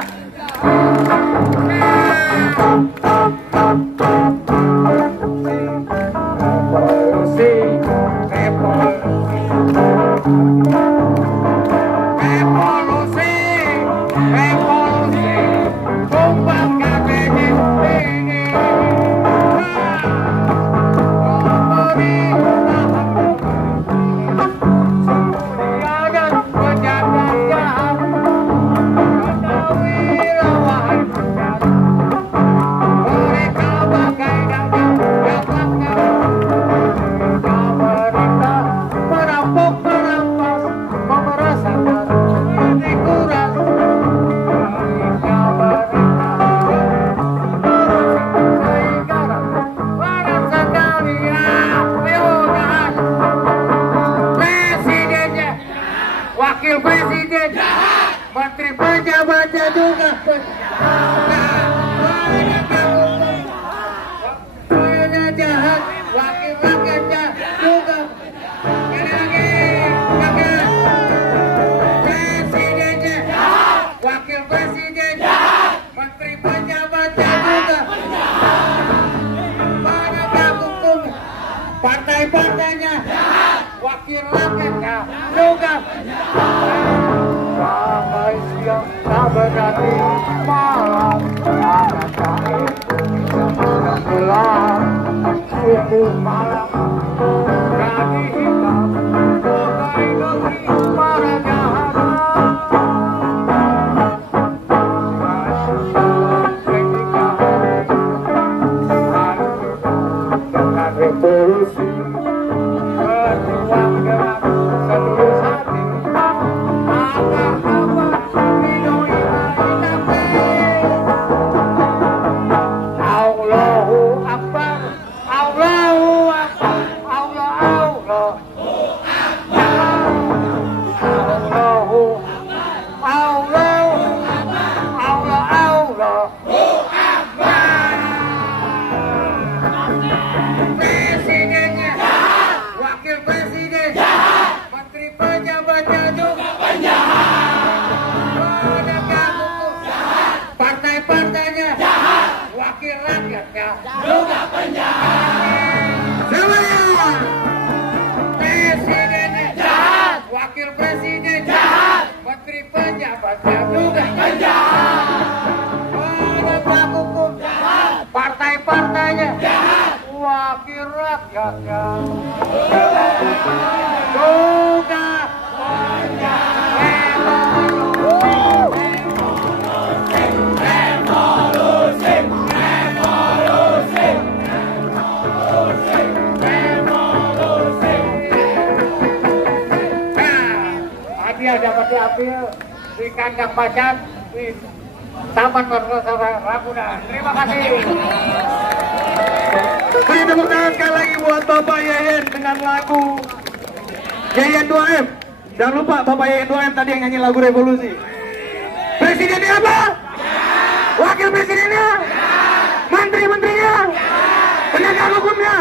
wakil presiden jahat, menteri pejabatnya juga penegak jahat, wakil rakyatnya juga. Sekali lagi, rakyat. Presidennya, wakil presiden, menteri pejabatnya juga. Penegak hukum, partai-partainya, wakil rakyatnya juga. Sampai siang, sampai nanti malam, akan kami bisa gelap suku malam. Kaki hitam, pegawai para jahat. Dengan revolusi, berjuang dengan seluruh hati. Allahu Akbar, Allahu Akbar, Allah Allah. Allahu Allah, Allah Allah. Presidennya, wakil presiden, menteri pejabatnya juga penegak hukum, partai-partainya, wakil rakyatnya juga semuanya. Presidennya jahat, wakil presiden jahat, menteri pejabatnya juga penegak hukum jahat, partai-partainya jahat, wakil rakyatnya juga hadiah dapat diambil di kandang macan di Taman Margasatwa Ragunan. Terima kasih. Beri tepuk tangan sekali lagi buat Bapak Yeyen dengan lagu Yeyen 2M. Jangan lupa Bapak Yeyen 2M tadi yang nyanyi lagu revolusi. Presidennya apa? Wakil presidennya? Menteri-menterinya? Penegak hukumnya?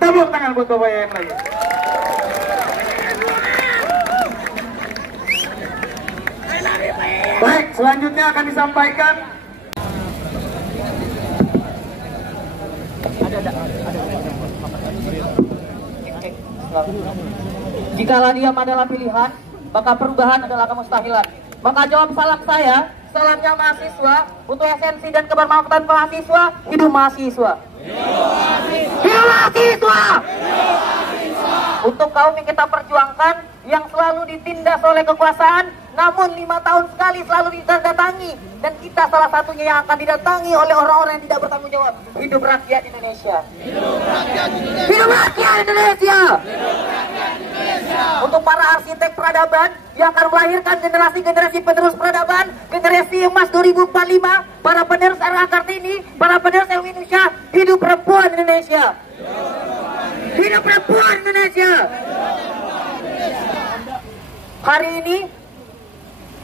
Tepuk tangan buat Bapak Yeyen lagi. Baik, selanjutnya akan disampaikan jikalau diam adalah pilihan, maka perubahan adalah kemustahilan. Maka jawab salam saya, salamnya mahasiswa, untuk esensi dan kebermanfaatan mahasiswa, hidup mahasiswa. Hidup mahasiswa! Untuk kaum yang kita perjuangkan, yang selalu ditindas oleh kekuasaan, namun 5 tahun sekali selalu didatangi, dan kita salah satunya yang akan didatangi oleh orang-orang yang tidak bertanggung jawab. Hidup rakyat Indonesia. Hidup rakyat Indonesia. Hidup rakyat Indonesia. Untuk para arsitek peradaban yang akan melahirkan generasi-generasi penerus peradaban, generasi emas 2045, para penerus era Kartini, para penerus Indonesia. Hidup perempuan Indonesia. Hidup perempuan Indonesia. Hari ini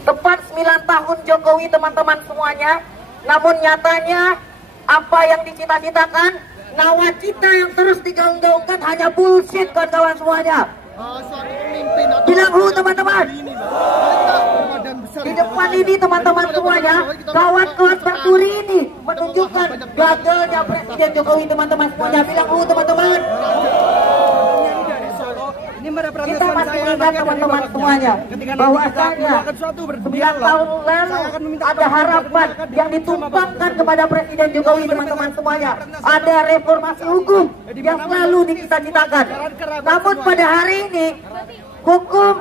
tepat 9 tahun Jokowi, teman-teman semuanya. Namun nyatanya apa yang dicita-citakan, nawacita yang terus digaung-gaungkan hanya bullshit, kawan-kawan semuanya. Bilang hu teman-teman. Di depan ini teman-teman semuanya, kawan-kawan Berduri ini menunjukkan gagalnya Presiden Jokowi, teman-teman semuanya. Bilang hu teman-teman. Kita masih ingat teman-teman semuanya bahwasanya 9 tahun lalu ada harapan yang ditumpangkan kepada Presiden Jokowi, teman-teman semuanya. Ada reformasi hukum yang selalu dicita-citakan. Namun pada hari ini hukum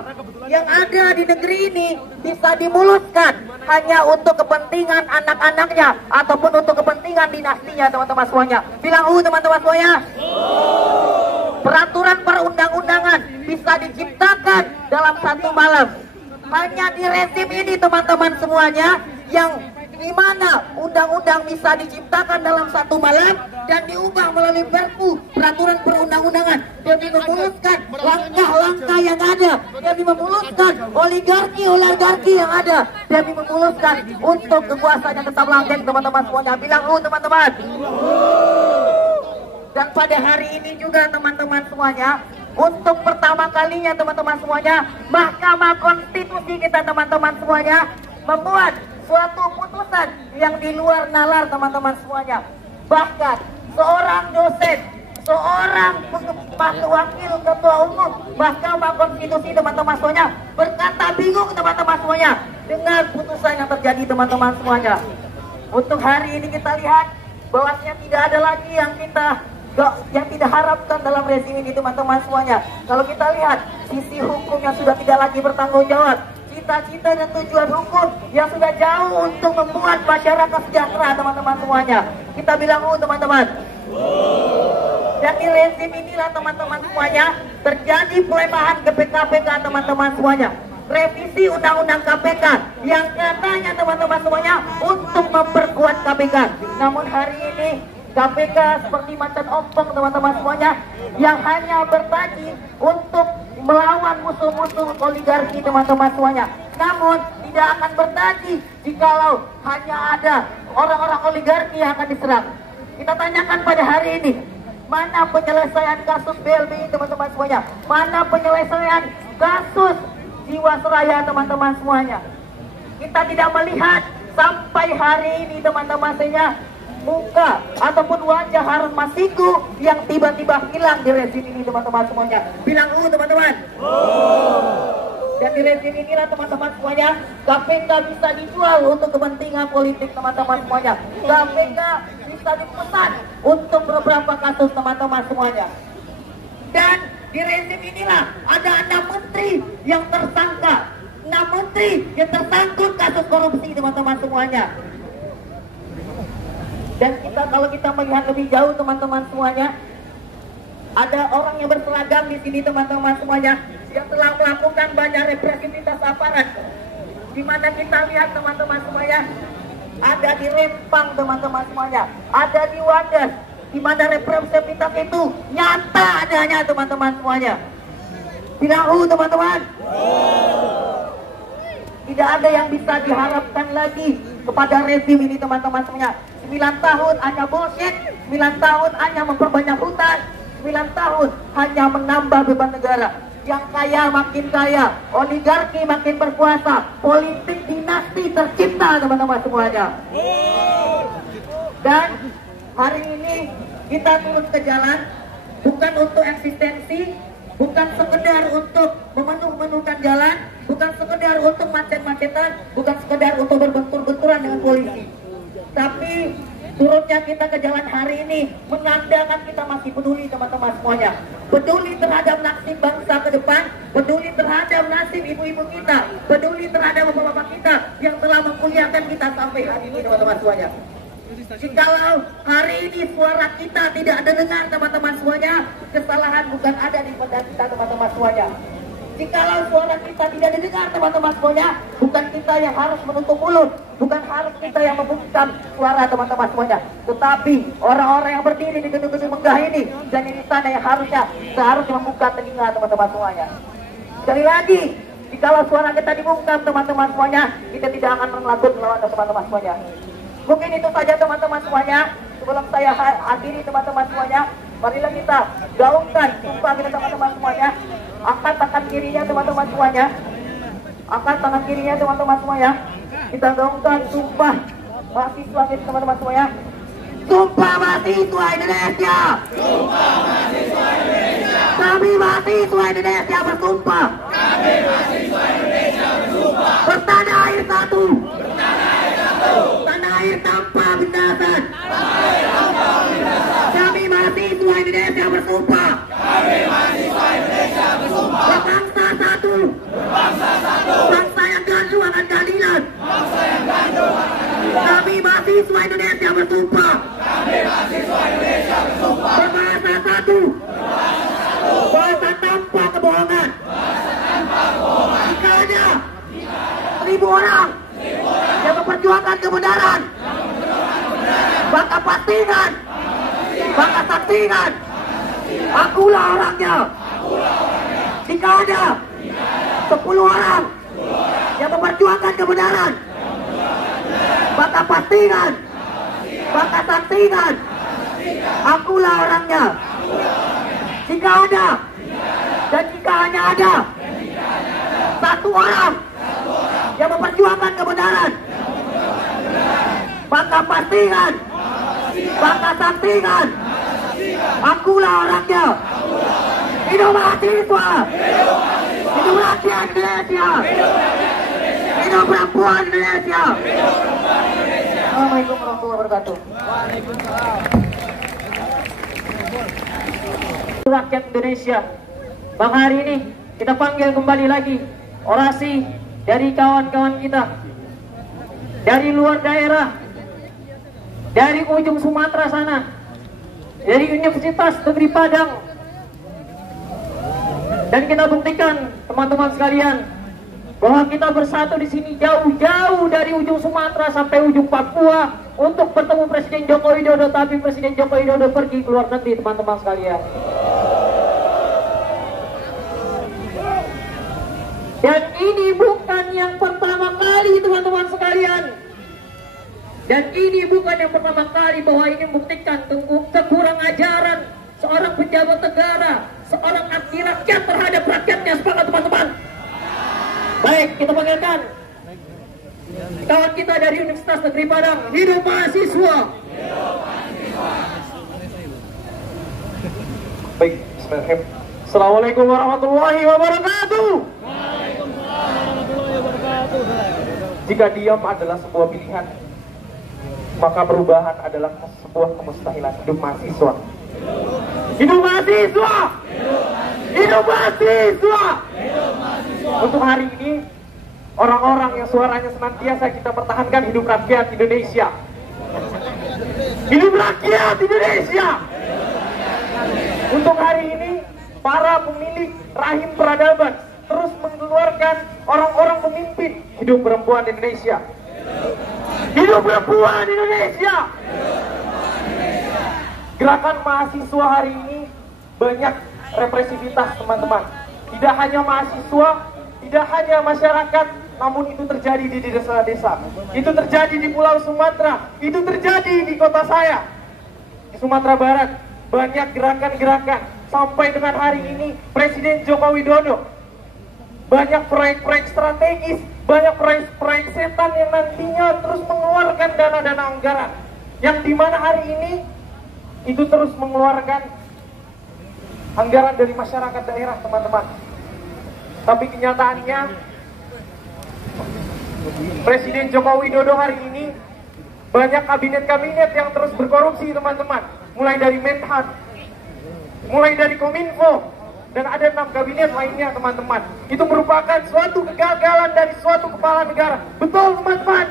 yang ada di negeri ini bisa dimuluskan hanya untuk kepentingan anak-anaknya ataupun untuk kepentingan dinastinya, teman-teman semuanya. Bilang teman-teman semuanya. Peraturan perundang-undangan bisa diciptakan dalam 1 malam. Hanya di rezim ini, teman-teman semuanya, yang Di mana undang-undang bisa diciptakan dalam satu malam dan diubah melalui Perpu, peraturan perundang-undangan, demi memuluskan langkah-langkah yang ada, demi memuluskan oligarki yang ada, demi memuluskan untuk kekuasaan yang tetap langgeng, teman-teman semuanya. Bilang teman-teman. Dan pada hari ini juga teman-teman semuanya, untuk pertama kalinya teman-teman semuanya, Mahkamah Konstitusi kita teman-teman semuanya membuat suatu putusan yang di luar nalar teman-teman semuanya. Bahkan seorang dosen, seorang wakil ketua umum Mahkamah Konstitusi teman-teman semuanya berkata bingung teman-teman semuanya dengan putusan yang terjadi teman-teman semuanya. Untuk hari ini kita lihat bahwasanya tidak ada lagi yang tidak harapkan dalam rezim ini teman-teman semuanya. Kalau kita lihat sisi hukumnya sudah tidak lagi bertanggung jawab, cita-cita dan tujuan hukum yang sudah jauh untuk membuat masyarakat sejahtera teman-teman semuanya. Kita bilang teman-teman. Dan di rezim inilah teman-teman semuanya terjadi pelemahan KPK teman-teman semuanya. Revisi undang-undang KPK yang katanya teman-teman semuanya untuk memperkuat KPK. Namun hari ini KPK seperti macan ompong teman-teman semuanya yang hanya bertaji untuk melawan musuh-musuh oligarki teman-teman semuanya. Namun tidak akan bertaji jikalau hanya ada orang-orang oligarki yang akan diserang. Kita tanyakan pada hari ini, mana penyelesaian kasus BLBI teman-teman semuanya? Mana penyelesaian kasus Jiwasraya teman-teman semuanya? Kita tidak melihat sampai hari ini teman-teman semuanya muka ataupun wajah Harun Masiku yang tiba-tiba hilang di rezim ini teman-teman semuanya. Bilang teman-teman. Dan di rezim inilah teman-teman semuanya KPK bisa dijual untuk kepentingan politik teman-teman semuanya. KPK bisa dipesan untuk beberapa kasus teman-teman semuanya. Dan di rezim inilah ada 6 menteri yang tersangka, 6 menteri yang tersangkut kasus korupsi teman-teman semuanya. Dan kalau kita melihat lebih jauh teman-teman semuanya, ada orang yang berseragam di sini teman-teman semuanya yang telah melakukan banyak represivitas aparat. Di mana kita lihat teman-teman semuanya ada di Rempang teman-teman semuanya, ada di Wadas, di mana represivitas itu nyata adanya teman-teman semuanya. Bilang teman-teman. Tidak ada yang bisa diharapkan lagi kepada rezim ini teman-teman semuanya. 9 tahun hanya bullshit, 9 tahun hanya memperbanyak hutang, 9 tahun hanya menambah beban negara. Yang kaya makin kaya, oligarki makin berkuasa, politik dinasti tercipta teman-teman semuanya. Dan hari ini kita turun ke jalan bukan untuk eksistensi, bukan sekedar untuk memenuhkan jalan, bukan sekedar untuk macet-macetan, bukan sekedar untuk berbentur-benturan dengan polisi. Tapi turunnya kita ke jalan hari ini menandakan kita masih peduli teman-teman semuanya. Peduli terhadap nasib bangsa ke depan, peduli terhadap nasib ibu-ibu kita, peduli terhadap bapak-bapak kita yang telah mengkuliahkan kita sampai hari ini teman-teman semuanya. Jikalau hari ini suara kita tidak ada dengar teman-teman semuanya, kesalahan bukan ada di pada kita teman-teman semuanya. Jikalau suara kita tidak didengar teman-teman semuanya, bukan kita yang harus menutup mulut, bukan harus kita yang membungkam suara teman-teman semuanya, tetapi orang-orang yang berdiri di gedung-gedung megah ini dan di sana yang seharusnya membuka telinga teman-teman semuanya. Sekali lagi, jikalau suara kita dibungkam teman-teman semuanya, kita tidak akan melakukan melawan teman-teman semuanya. Mungkin itu saja teman-teman semuanya. Sebelum saya akhiri teman-teman semuanya, marilah kita gaungkan sumpah kita teman-teman semuanya. Angkat tangan kirinya teman-teman semuanya. Angkat tangan kirinya teman-teman semuanya. Kita gaungkan sumpah mahasiswa kita teman-teman semuanya. Sumpah mahasiswa Indonesia. Sumpah mahasiswa Indonesia. Kami mahasiswa Indonesia bersumpah. Kami mahasiswa Indonesia bersumpah. Bertanah air satu. Bertanah air satu. Tanah air tanpa bindasan. Tanah air tanpa bindasan. Kami mahasiswa Indonesia bersumpah. Kami mahasiswa Indonesia bersumpah. Berbangsa satu. Berbangsa satu. Bangsa yang gaduh akan keadilan. Bangsa yang gaduh akan keadilan. Kami mahasiswa Indonesia bersumpah. Kami mahasiswa Indonesia bersumpah. Berbahasa satu. Berbahasa satu. Bahasa tanpa kebohongan. Bahasa tanpa kebohongan. Jika ada 1000 orang yang memperjuangkan memperjuangkan kebenaran, maka pastikan, maka saksikan, akulah orangnya. Jika ada 10 orang yang memperjuangkan kebenaran, maka pastikan, maka saksikan, akulah orangnya. Jika ada, dan jika hanya ada 1 orang yang memperjuangkan kebenaran, maka pastikan, maka saksikan, akulah orangnya. Hidup mahasiswa, hidup rakyat Indonesia, hidup perempuan Indonesia. Assalamualaikum warahmatullahi wabarakatuh. Rakyat Indonesia, maka hari ini kita panggil kembali lagi orasi dari kawan-kawan kita dari luar daerah, dari ujung Sumatera sana, dari Universitas Negeri Padang. Dan kita buktikan teman-teman sekalian bahwa kita bersatu di sini jauh-jauh dari ujung Sumatera sampai ujung Papua untuk bertemu Presiden Joko Widodo, tapi Presiden Joko Widodo pergi ke luar negeri, teman-teman sekalian. Dan ini bukan yang pertama kali, teman-teman sekalian. Dan ini bukan yang pertama kali bahwa ini membuktikan kekurang ajaran seorang pejabat negara, seorang abdi rakyat terhadap rakyatnya. Sepakat, teman-teman? Baik, kita panggilkan kawan kita dari Universitas Negeri Padang. Hidup mahasiswa! Baik, bismillahirrahmanirrahim. Assalamualaikum warahmatullahi wabarakatuh. Jika diam adalah sebuah pilihan, maka perubahan adalah sebuah kemustahilan. Hidup mahasiswa! Hidup mahasiswa! Hidup mahasiswa! Untuk hari ini, orang-orang yang suaranya senantiasa kita pertahankan, hidup rakyat Indonesia. Hidup rakyat Indonesia! Untuk hari ini, para pemilik rahim peradaban terus mengeluarkan orang-orang pemimpin. Hidup perempuan Indonesia! Hidup perempuan Indonesia! Gerakan mahasiswa hari ini banyak represivitas, teman-teman. Tidak hanya mahasiswa, tidak hanya masyarakat, namun itu terjadi di desa-desa. Itu terjadi di Pulau Sumatera, itu terjadi di kota saya, di Sumatera Barat. Banyak gerakan-gerakan sampai dengan hari ini Presiden Joko Widodo. Banyak proyek-proyek strategis, banyak proyek-proyek setan yang nantinya terus mengeluarkan dana-dana anggaran. Yang dimana hari ini itu terus mengeluarkan anggaran dari masyarakat daerah, teman-teman. Tapi kenyataannya Presiden Joko Widodo hari ini banyak kabinet-kabinet yang terus berkorupsi, teman-teman. Mulai dari Menhan, mulai dari Kominfo, dan ada 6 kabinet lainnya, teman-teman. Itu merupakan suatu kegagalan dari suatu kepala negara. Betul, teman-teman?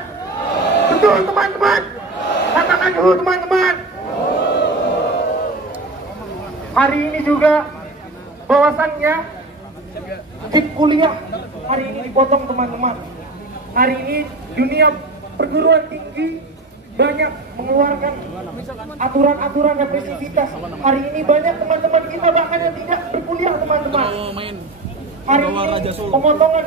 Betul, teman-teman? Katakan dulu, teman-teman. Hari ini juga bahwasannya chip kuliah hari ini dipotong, teman-teman. Hari ini dunia perguruan tinggi banyak mengeluarkan aturan-aturan represivitas. Hari ini banyak teman-teman kita bahkan yang tidak berkuliah, teman-teman. Hari ini pemotongan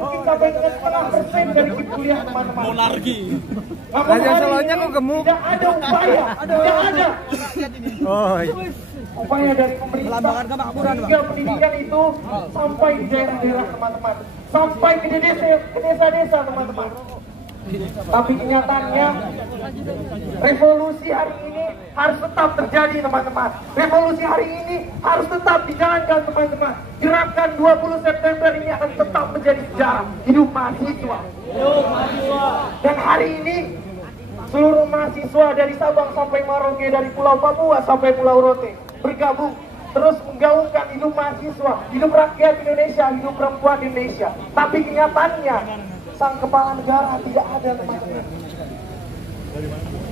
mungkin sampai dengan 0,5% dari chip kuliah, teman-teman. Monarki. Namun hari ini tidak ada upaya, tidak ada upaya dari pemerintah sehingga pendidikan itu sampai di daerah-daerah, teman-teman, sampai ke desa-desa, teman-teman. Tapi kenyataannya revolusi hari ini harus tetap terjadi, teman-teman. Revolusi hari ini harus tetap dijalankan, teman-teman. Gerakan 20 September ini akan tetap menjadi sejarah. Hidup mahasiswa! Dan hari ini seluruh mahasiswa dari Sabang sampai Merauke, dari Pulau Papua sampai Pulau Rote bergabung terus menggaungkan hidup mahasiswa, hidup rakyat Indonesia, hidup perempuan Indonesia. Tapi kenyataannya sang kepala negara tidak ada, teman-teman.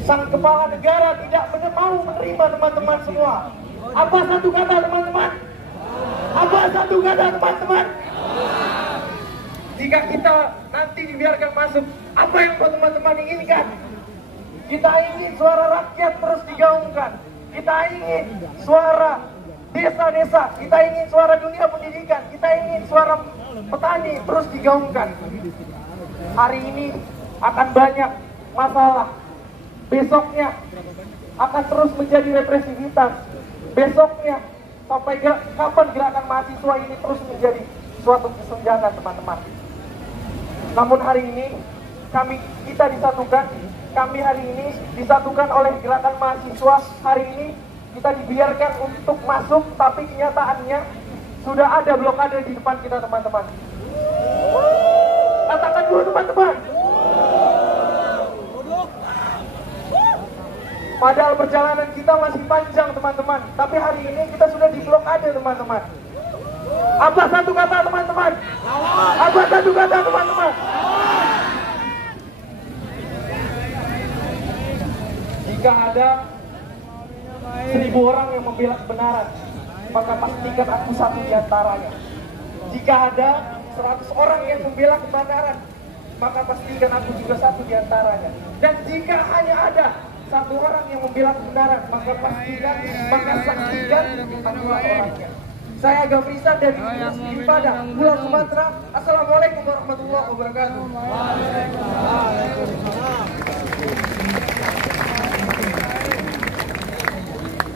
Sang kepala negara tidak mau menerima, teman-teman semua. Apa satu kata, teman-teman? Apa satu kata, teman-teman? Jika kita nanti dibiarkan masuk, Apa yang teman-teman inginkan? Kita ingin suara rakyat terus digaungkan. Kita ingin suara desa-desa, kita ingin suara dunia pendidikan, kita ingin suara petani terus digaungkan. Hari ini akan banyak masalah, besoknya akan terus menjadi represivitas, besoknya sampai kapan gerakan mahasiswa ini terus menjadi suatu kesenjangan, teman-teman. Namun hari ini kita disatukan, kami hari ini disatukan oleh gerakan mahasiswa. Hari ini kita dibiarkan untuk masuk, tapi kenyataannya sudah ada blokade di depan kita, teman-teman. Katakan dulu, teman-teman. Padahal perjalanan kita masih panjang, teman-teman. Tapi hari ini kita sudah diblokade, teman-teman. Apa satu kata, teman-teman? Apa satu kata, teman-teman? Jika ada 1000 orang yang membela kebenaran, maka pastikan aku satu di antaranya. Jika ada 100 orang yang membela kebenaran, maka pastikan aku juga satu di antaranya. Dan jika hanya ada 1 orang yang membela kebenaran, maka saksikan akulah orangnya. Saya Gafrisa dari Universitas Padang, Pulau Sumatera. Assalamualaikum warahmatullahi wabarakatuh.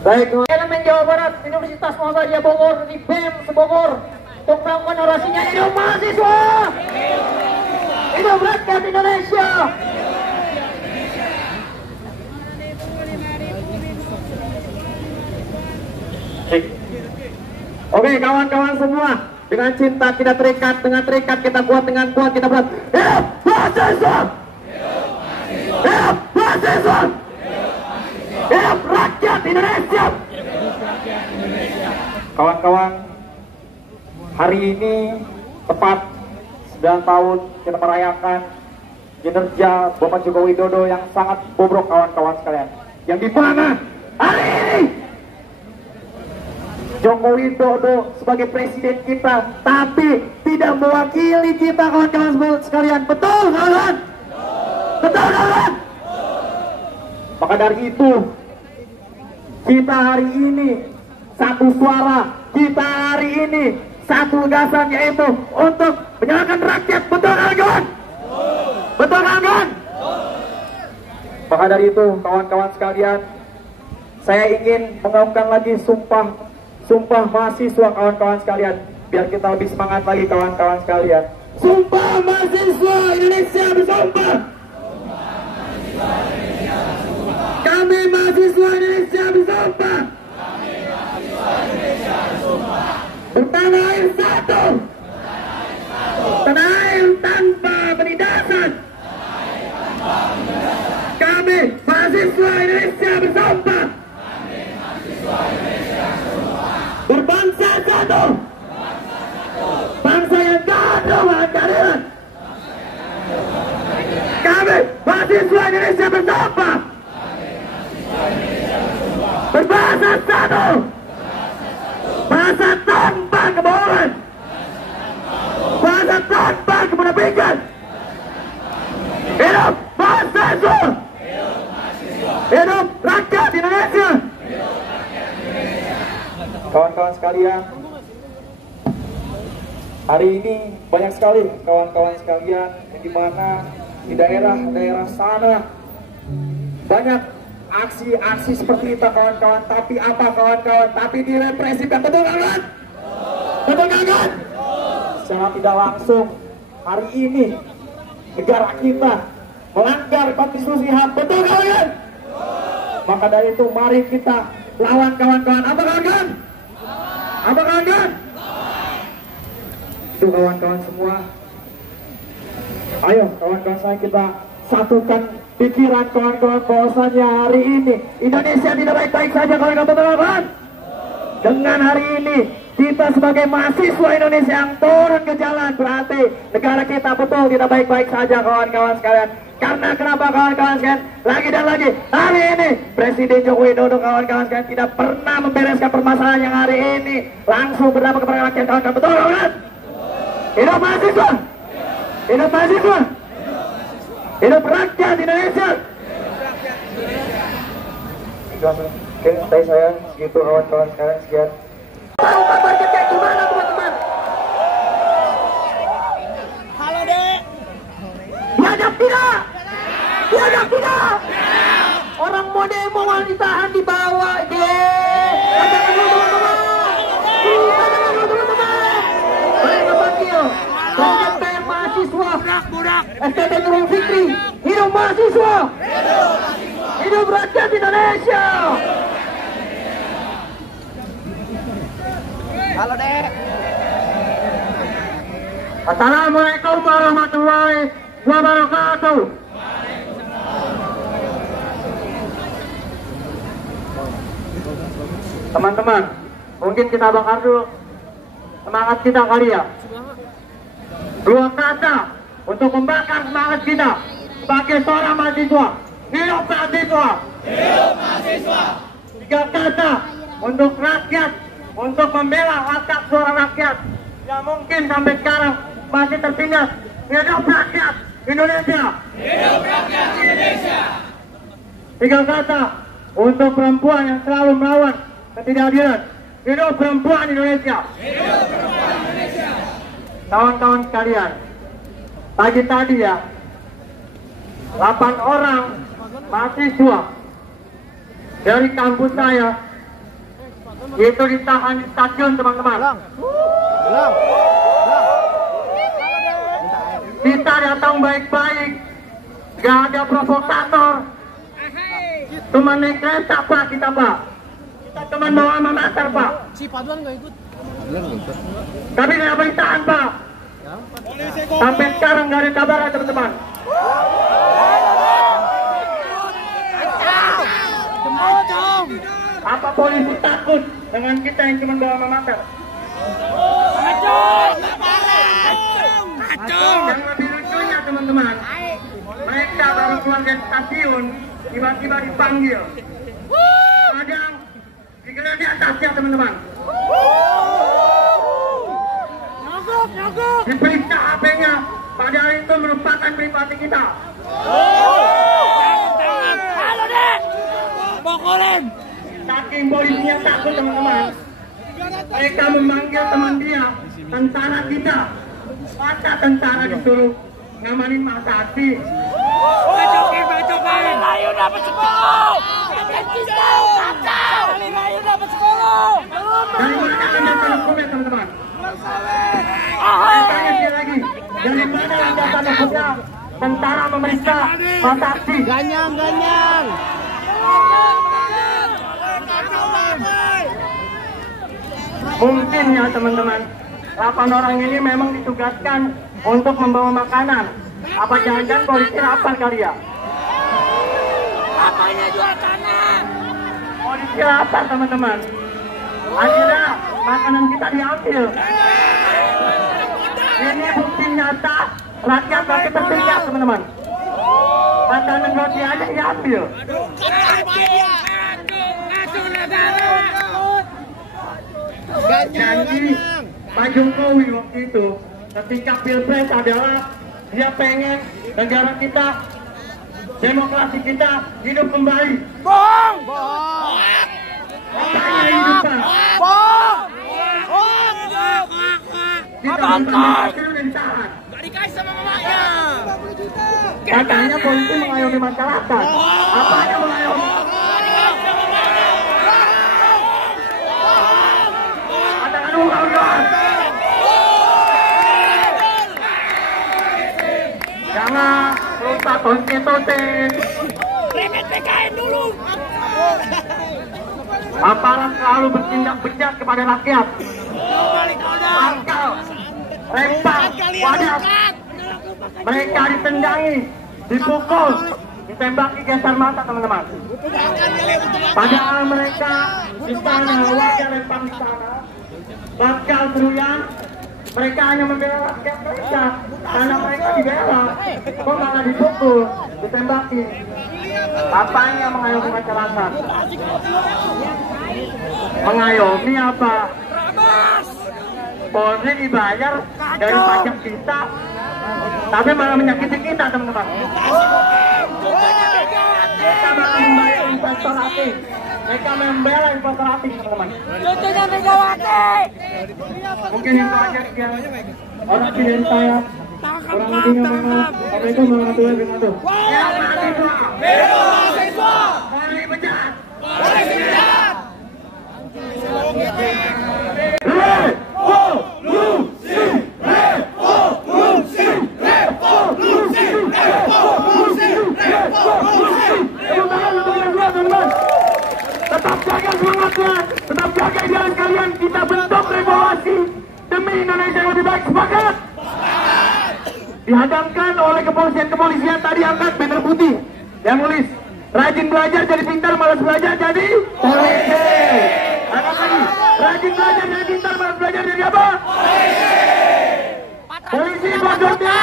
Baik, elemen Jawa Barat, Universitas Muhammadiyah Bogor, di BEM Sebogor, untuk melakukan orasinya. Hidup mahasiswa! Hidup rakyat Indonesia! Oke, kawan-kawan semua, dengan cinta kita terikat, dengan terikat kita kuat, dengan kuat kita berat. Hidup mahasiswa! Hidup mahasiswa! Hidup rakyat Indonesia! Kawan-kawan, hari ini tepat 9 tahun kita merayakan kinerja Bapak Joko Widodo yang sangat bobrok, kawan-kawan sekalian. Yang di mana hari ini Joko Widodo sebagai presiden kita, tapi tidak mewakili kita, kawan-kawan sekalian. Betul, kawan? Betul, kawan? Maka dari itu, kita hari ini satu suara, kita hari ini satu gagasan, yaitu untuk menyalakan rakyat. Betul, kawan? Betul, kawan? Maka dari itu, kawan-kawan sekalian, saya ingin mengaungkan lagi sumpah mahasiswa, kawan-kawan sekalian, biar kita lebih semangat lagi, kawan-kawan sekalian. Sumpah mahasiswa Indonesia bersumpah. Kami mahasiswa Indonesia bersumpah. Bertanah air satu. Tanah air tanpa penindasan. Kami mahasiswa Indonesia bersumpah. Berbangsa satu. Bangsa yang gaduh dan keadilan. Kami mahasiswa Indonesia bersumpah. Berbahasa satu. Bahasa tanpa kebohongan. Bahasa tanpa kemunafikan. Hidup mahasiswa. Hidup rakyat Indonesia. Kawan-kawan sekalian, hari ini banyak sekali kawan-kawan sekalian yang dimana di daerah-daerah sana banyak aksi-aksi seperti itu, kawan-kawan. Tapi apa, kawan-kawan? Tapi direpresikan. Betul, kawan? Betul, kawan? Secara tidak langsung hari ini negara kita melanggar konstitusi HAM. Betul, kawan? Maka dari itu mari kita lawan, kawan-kawan. Apa, kawan-kawan? Apa, kawan-kawan? Itu, kawan-kawan semua. Ayo, kawan-kawan saya, kita satukan pikiran, kawan-kawan, bahwasanya hari ini Indonesia tidak baik-baik saja, kawan-kawan. Dengan hari ini kita sebagai mahasiswa Indonesia yang turun ke jalan, berarti negara kita betul tidak baik-baik saja, kawan-kawan sekalian. Karena kenapa, kawan-kawan sekalian? Lagi dan lagi, hari ini Presiden Joko Widodo, kawan-kawan sekalian, tidak pernah membereskan permasalahan yang hari ini langsung berdampak kepada rakyat, kawan-kawan. Betul, kawan? Hidup mahasiswa! Hidup mahasiswa! Hidup rakyat Indonesia. Oke, dari saya segitu, kawan-kawan sekarang sekian. Tahu kabarnya kayak gimana teman-teman? Halo dek. Biadab tidak? Biadab tidak? Orang mau demo malah ditahan di bawah, katakan dulu teman-teman. Katakan dulu teman-teman. Mereka panggil KPM mahasiswa. Budak. STB Nurul Fikri. Hidup mahasiswa. Hidup rakyat Indonesia. Halo dek. Assalamualaikum warahmatullahi wabarakatuh. Teman-teman, mungkin kita bakar dulu semangat kita kali ya. 2 kata untuk membakar semangat kita sebagai seorang mahasiswa. Hidup mahasiswa. Hidup mahasiswa. 3 kata untuk rakyat, untuk membela hak suara rakyat yang mungkin sampai sekarang masih tertindas. Hidup rakyat Indonesia. Hidup rakyat Indonesia. 3 kata untuk perempuan yang selalu melawan ketidakadilan. Hidup perempuan Indonesia. Hidup perempuan Indonesia. Kawan-kawan sekalian, pagi tadi ya, 8 orang mahasiswa dari kampus saya itu ditahan di stasiun, teman-teman. Kita datang baik-baik, gak ada provokator. Cuma naik kereta Pak, kita Pak. Kita cuma bawa mamater Pak. Si Paduan nggak ikut. Tapi nggak ditahan Pak. Sampai sekarang nggak ada kabar teman-teman. Apa polisi takut dengan kita yang cuma bawa mamater? Yang lebih lucunya teman-teman, mereka baru keluar dari stasiun, tiba-tiba dipanggil. Kadang digeledah di atasnya teman-teman. Diperiksa HP-nya, padahal itu merupakan privasi kita. Halo dek. Bokolin. Saking polisinya takut teman-teman, mereka memanggil teman dia, tentara kita. Masa tentara disuruh ngamanin masa aksi. Bacokin. Layu dapat 10. Kacau. Layu dapat 10. Dari mana Anda tahu hukumnya teman-teman? Saya tanya sekali lagi, dari mana Anda tahu hukumnya tentara memeriksa masa aksi? Ganyang. Mungkin ya teman-teman, 8 orang ini memang ditugaskan untuk membawa makanan. Apa jangan-jangan polisi lapar kali ya? Bapaknya jual tanah. Polisi lapar teman-teman. Akhirnya makanan kita diambil. Ini bukti nyata rakyat makin tertindas teman-teman. Makanan roti aja diambil. Janji Pak Jokowi waktu itu ketika Pilpres adalah dia pengen negara kita, demokrasi kita hidup kembali. Bohong. Katanya hidup Pak. Bohong. Kita udah ditahan. Gak dikasih sama mamanya. Katanya polisi mengayomi masyarakat. Apanya mengayomi? Katakan dulu kawan-kawan. Jangan lupa konstitusi. Remet PKN dulu. Aparat selalu bertindak bejat kepada rakyat. Pangkal, rempah, wadah. Mereka ditendangi, dipukul, ditembaki geser mata teman-teman. Padahal mereka di sana, warga Rempang di sana, bakal seruyan. Mereka hanya membela rakyat mereka, karena mereka dibela, kok malah dipukul, ditembaki. Apanya mengayomi masyarakat? Mengayomi apa? Polri dibayar dari pajak kita. tapi malah menyakiti kita, teman-teman. Mereka malah membela investor asing. Mereka membela investor asing, teman-teman. Contohnya Megawati. Mungkin yang banyak yang orang cinta ya. Orang lebihnya memang apa itu mengatakan begitu. Ya mahasiswa, Bela mahasiswa. mari penjahat. Polisi jahat. Tetap jaga semangatnya, tetap jaga jalan kalian. Kita bentuk revolusi demi Indonesia yang lebih baik. Sepakat? Dihadamkan oleh kepolisian tadi, angkat banner putih yang nulis rajin belajar jadi pintar, malas belajar jadi polisi. Angkat lagi, rajin belajar jadi pintar, malas belajar jadi apa? Polisi maksudnya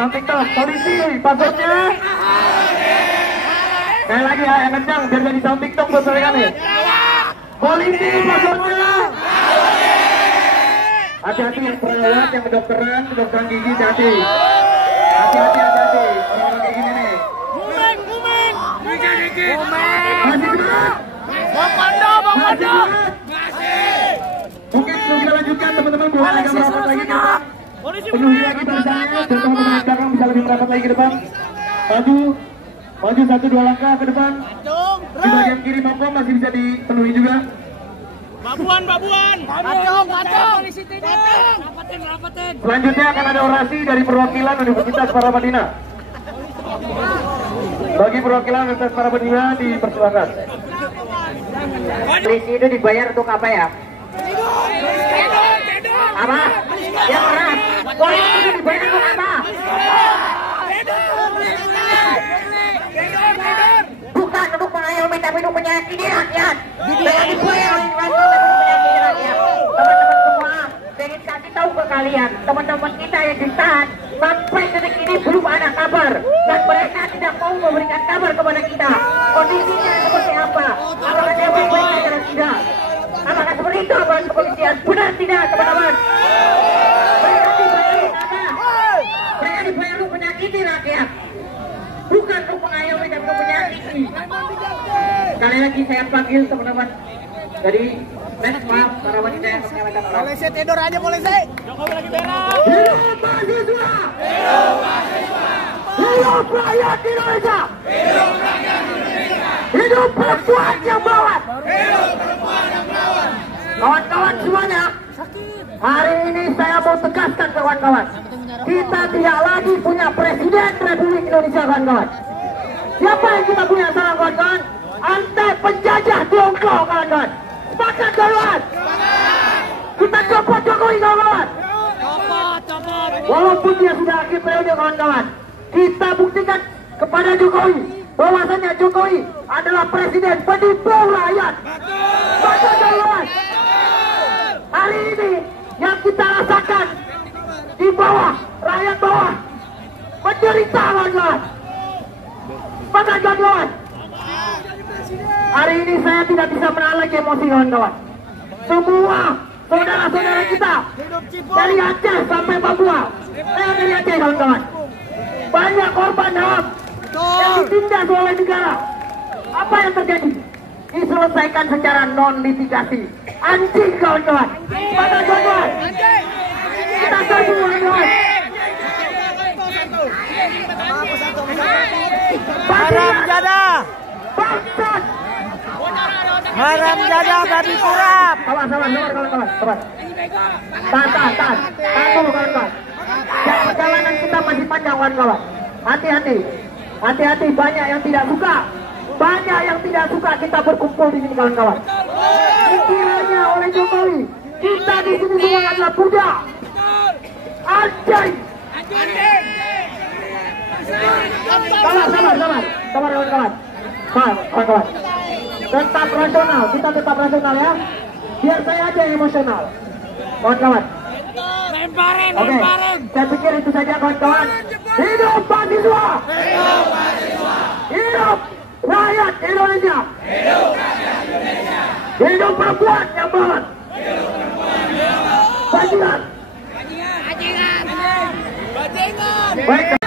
Sound TikTok, polisi passwordnya. Sekali lagi ya, yang kencang biar jadi sound TikTok buat mereka nih. Polisi passwordnya. Hati-hati yang perawat, yang kedokteran gigi, hati-hati. Hati-hati. Orang-orang kayak gini nih. Kumeng. Gigi. Masih berat. Bang Pando. Mungkin perlu kita lanjutkan, teman-teman. Boleh agak merapat lagi ke depan. Penuhi lagi barisannya, dan teman-teman yang belakang bisa lebih merapat lagi ke depan. Maju 1-2 langkah ke depan. Di bagian kiri monggo masih bisa dipenuhi juga. Babuan. Kacung. Polisi tidur. Rapatin. Selanjutnya akan ada orasi dari perwakilan Universitas Paramadina. Bagi perwakilan Universitas Paramadina dipersilakan. Polisi itu dibayar untuk apa ya? Apa? Ya orang. Polisi itu dibayar untuk apa? Bukan untuk mengayomi, tapi untuk menyakiti rakyat. Dengan dibayar oleh rakyat untuk menyakiti rakyat. Teman-teman semua, saya ingin kasih tahu ke kalian, teman-teman kita yang ditahan sampai detik ini belum ada kabar, dan mereka tidak mau memberikan kabar kepada kita. Kondisinya seperti apa? Apakah dia baik-baik saja atau tidak? Apakah seperti itu aparat kepolisian? Benar tidak, teman-teman? Mereka dibayar apa? Mereka dibayar untuk menyakiti rakyat, bukan untuk mengayomi dan untuk menyakiti. Sekali lagi saya panggil teman-teman dari maaf para wanita yang menyalakan orang. Polisi tidur aja polisi. Jokowi lagi berak. Hidup mahasiswa! Hidup rakyat Indonesia! Hidup perempuan yang melawan! Kawan-kawan semuanya, hari ini saya mau tegaskan kawan-kawan, kita tidak lagi punya Presiden Republik Indonesia, kawan-kawan. Siapa yang kita punya sekarang, kawan-kawan? Antek penjajah Tiongkok, kawan-kawan. Sepakat, kawan-kawan? Kita copot Jokowi, kawan-kawan. Copot. Walaupun dia sudah akhir periode, kawan-kawan, kita buktikan kepada Jokowi bahwasanya Jokowi adalah presiden penipu rakyat. Sepakat, kawan-kawan? Hari ini yang kita rasakan di bawah, rakyat bawah menderita, kawan-kawan. Sepakat, kawan-kawan? Hari ini saya tidak bisa menahan lagi emosi, kawan-kawan. Semua saudara-saudara kita dari Aceh sampai Papua, saya dari Aceh, kawan-kawan, banyak korban HAM yang ditindas oleh negara. Apa yang terjadi? Diselesaikan secara non-litigasi. Anjing, kawan-kawan. Sepakat, kawan-kawan? Kita serbu, kawan-kawan. Haram jadah. Bangsat. Haram jadah babi kurap. Sabar, kawan-kawan. Sabar. Tahan dulu, kawan-kawan. Perjalanan kita masih panjang, kawan-kawan. Hati-hati, banyak yang tidak suka. Banyak yang tidak suka kita berkumpul di sini, kawan-kawan. Pikirannya oleh Jokowi, kita di sini semua adalah budak. Anjing. Sabar, kawan-kawan. Kawan-kawan. Tetap rasional, kita tetap rasional ya. Biar saya aja yang emosional, kawan-kawan. Lemparin. Oke, saya pikir itu saja, kawan-kawan. Hidup mahasiswa! Hidup rakyat Indonesia! Hidup perempuan yang melawan! keadilan. Baik.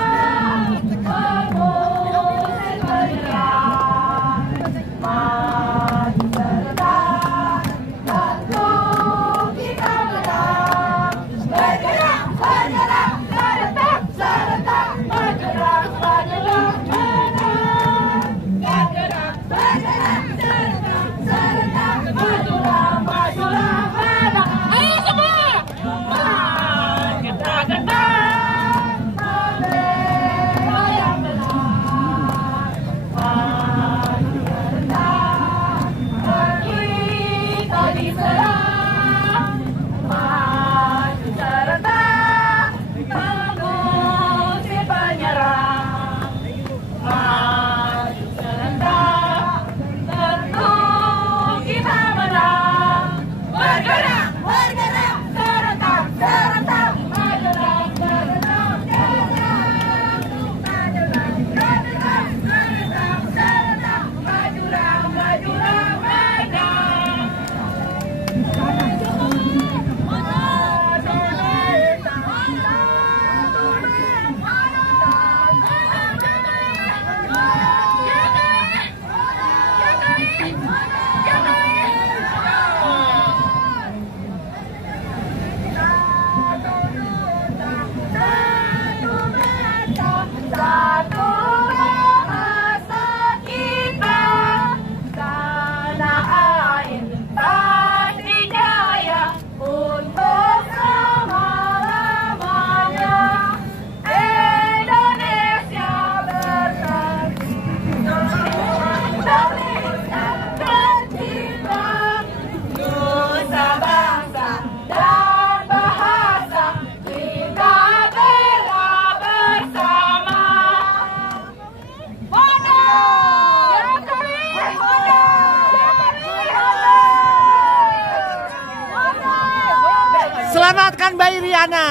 Selamatkan Mbak Iriana.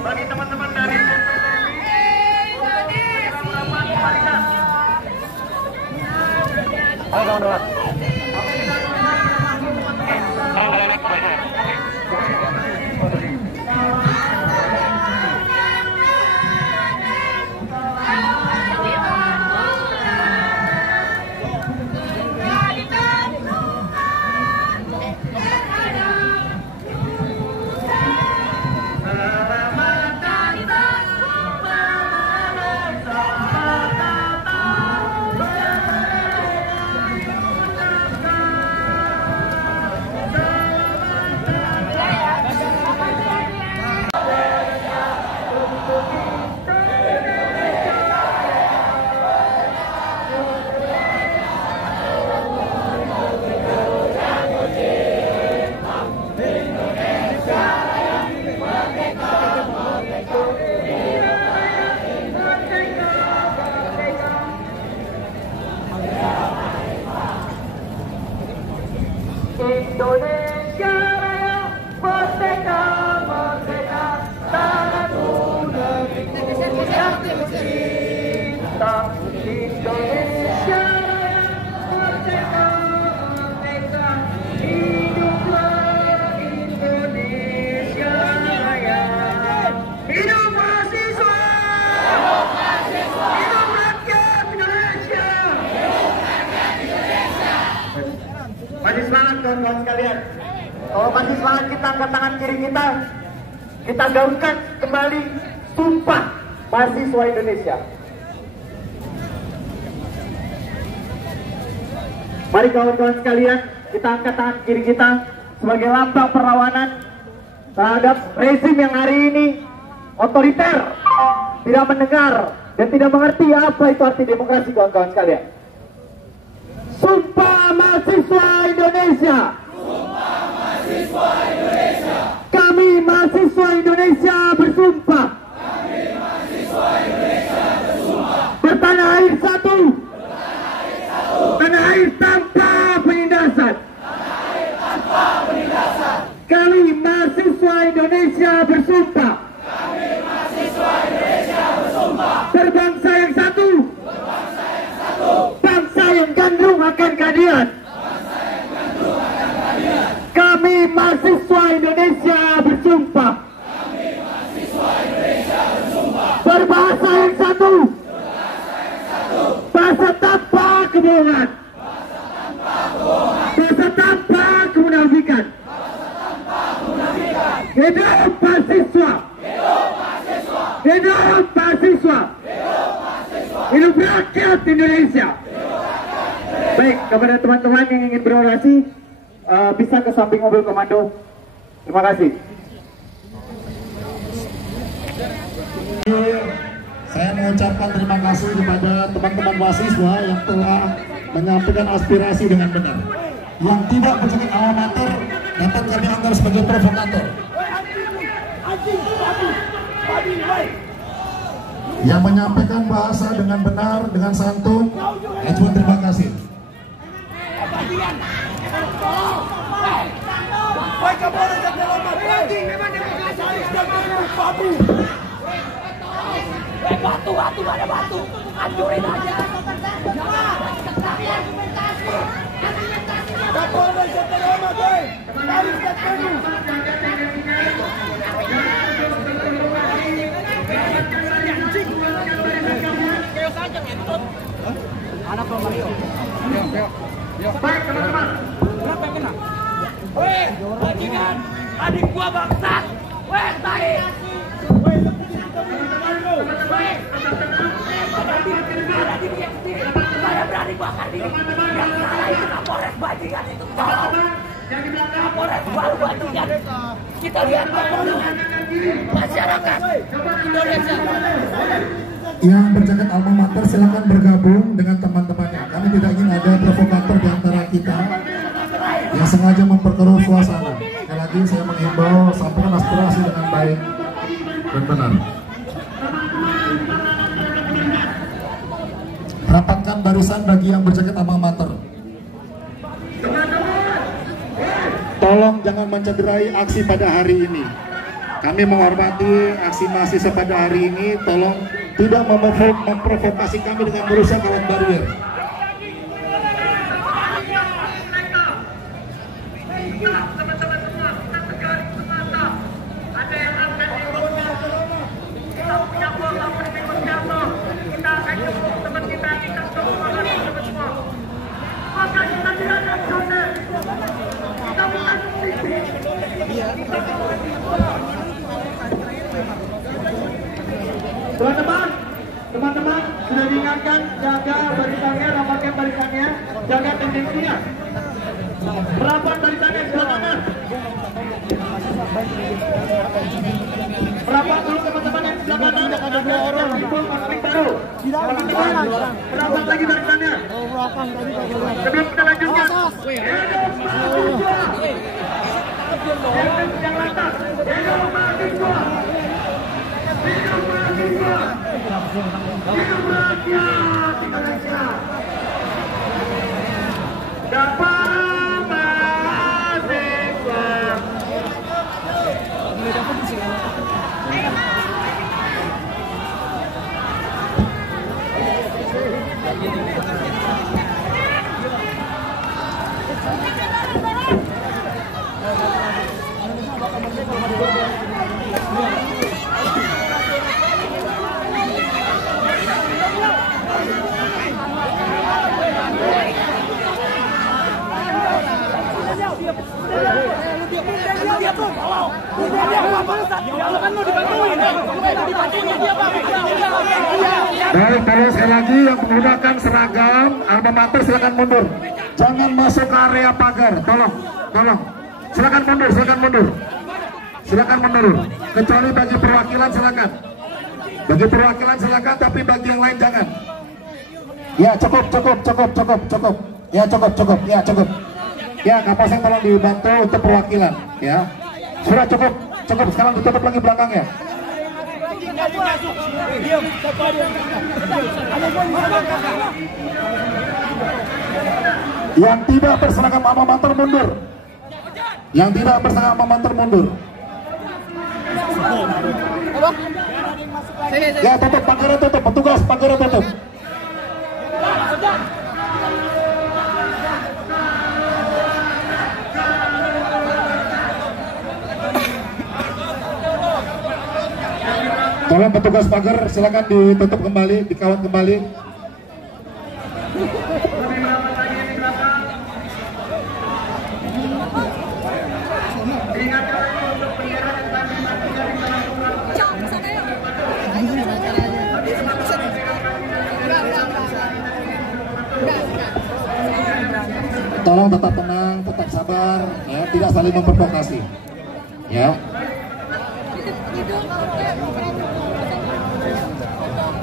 Bagi teman-teman dari Indonesia Raya, merdeka, merdeka, tanahku negeriku yang tercinta. Indonesia Raya, merdeka, merdeka, hiduplah Indonesia Raya. Hidup mahasiswa, hidup rakyat Indonesia. Masih semangat kawan-kawan sekalian. Kalau masih semangat, kita angkat tangan kiri kita gaungkan kembali Sumpah Mahasiswa Indonesia. Mari kawan-kawan sekalian, kita angkat tangan kiri kita sebagai lambang perlawanan terhadap rezim yang hari ini otoriter, tidak mendengar dan tidak mengerti apa itu arti demokrasi, kawan-kawan sekalian. Sumpah Mahasiswa Indonesia. Sumpah Mahasiswa Indonesia. Kami mahasiswa Indonesia bersumpah. Kami mahasiswa Indonesia bersumpah. Bertanah air satu. Bertanah air satu. Tanah air tanpa penindasan. Tanah air tanpa penindasan. Kami mahasiswa Indonesia bersumpah. Kami mahasiswa Indonesia bersumpah. Berbangsa yang satu. Berbangsa yang satu. Bangsa yang gandrung akan keadilan. Bangsa yang gandrung akan keadilan. Indonesia bersumpah. Berbahasa yang satu. Bahasa tanpa kebohongan. Bahasa tanpa kemunafikan. Hidup mahasiswa. Hidup mahasiswa. Hidup rakyat Indonesia. Baik, kepada teman-teman yang ingin berorasi, bisa ke samping mobil komando. Terima kasih. Saya mengucapkan terima kasih kepada teman-teman mahasiswa yang telah menyampaikan aspirasi dengan benar. Yang tidak berjalan alma mater dapat kami anggap sebagai provokator. Yang menyampaikan bahasa dengan benar, dengan santun, terima kasih. Batu, ada batu, hancurin aja. Anak Mario. Baik, teman-teman. Berapa yang kena? Weh, bajingan, adik gua bangsat. Weh, tai. Ada diri yang sendiri. Saya berani bakar diri. Yang salah itu Kapolres bajingan itu. Kapolres baru bajingan. Kita lihat masyarakat Indonesia. Yang berjaket alma mater silakan bergabung dengan teman-temannya. Kami tidak ingin ada provokator di antara kita yang sengaja memperkeruh suasana. Sekali lagi saya menghimbau sampaikan aspirasi dengan baik dan benar. Rapatkan barisan bagi yang berjaket alma mater. Tolong jangan mencederai aksi pada hari ini. Kami menghormati aksi mahasiswa pada hari ini. Tolong tidak memprovokasi kami dengan merusak kawat barier. Teman-teman sudah diingatkan, jaga barisannya, rapatkan barisannya, jaga tendensinya. Rapat barisannya sebelah kanan. Rapat dulu teman-teman yang sebelah kanan. Ada 2 orang timbul konflik baru. Teman-teman, rapat lagi barisannya. Sebelum kita lanjutkan. Yang lantas, hidup mahasiswa. Hidup mahasiswa. Hidup rakyat Indonesia. Dan para mahasiswa. Baik, tolong sekali lagi yang menggunakan seragam alma mater silakan mundur. Jangan masuk ke area pagar. Tolong. Silakan mundur. Silakan mundur. Kecuali bagi perwakilan silakan. Bagi perwakilan silakan, tapi bagi yang lain jangan. Ya, cukup. Ya, cukup. Ya, Kapolsek tolong dibantu untuk perwakilan, ya. Sudah cukup. Sekarang ditutup lagi belakangnya. Yang tidak berseragam alma mater mundur. Ya, tutup, pagarnya tutup, petugas pagarnya tutup. Tolong petugas pagar silakan ditutup kembali, dikawat kembali. Tolong tetap tenang, tetap sabar, ya, tidak saling memprovokasi, ya.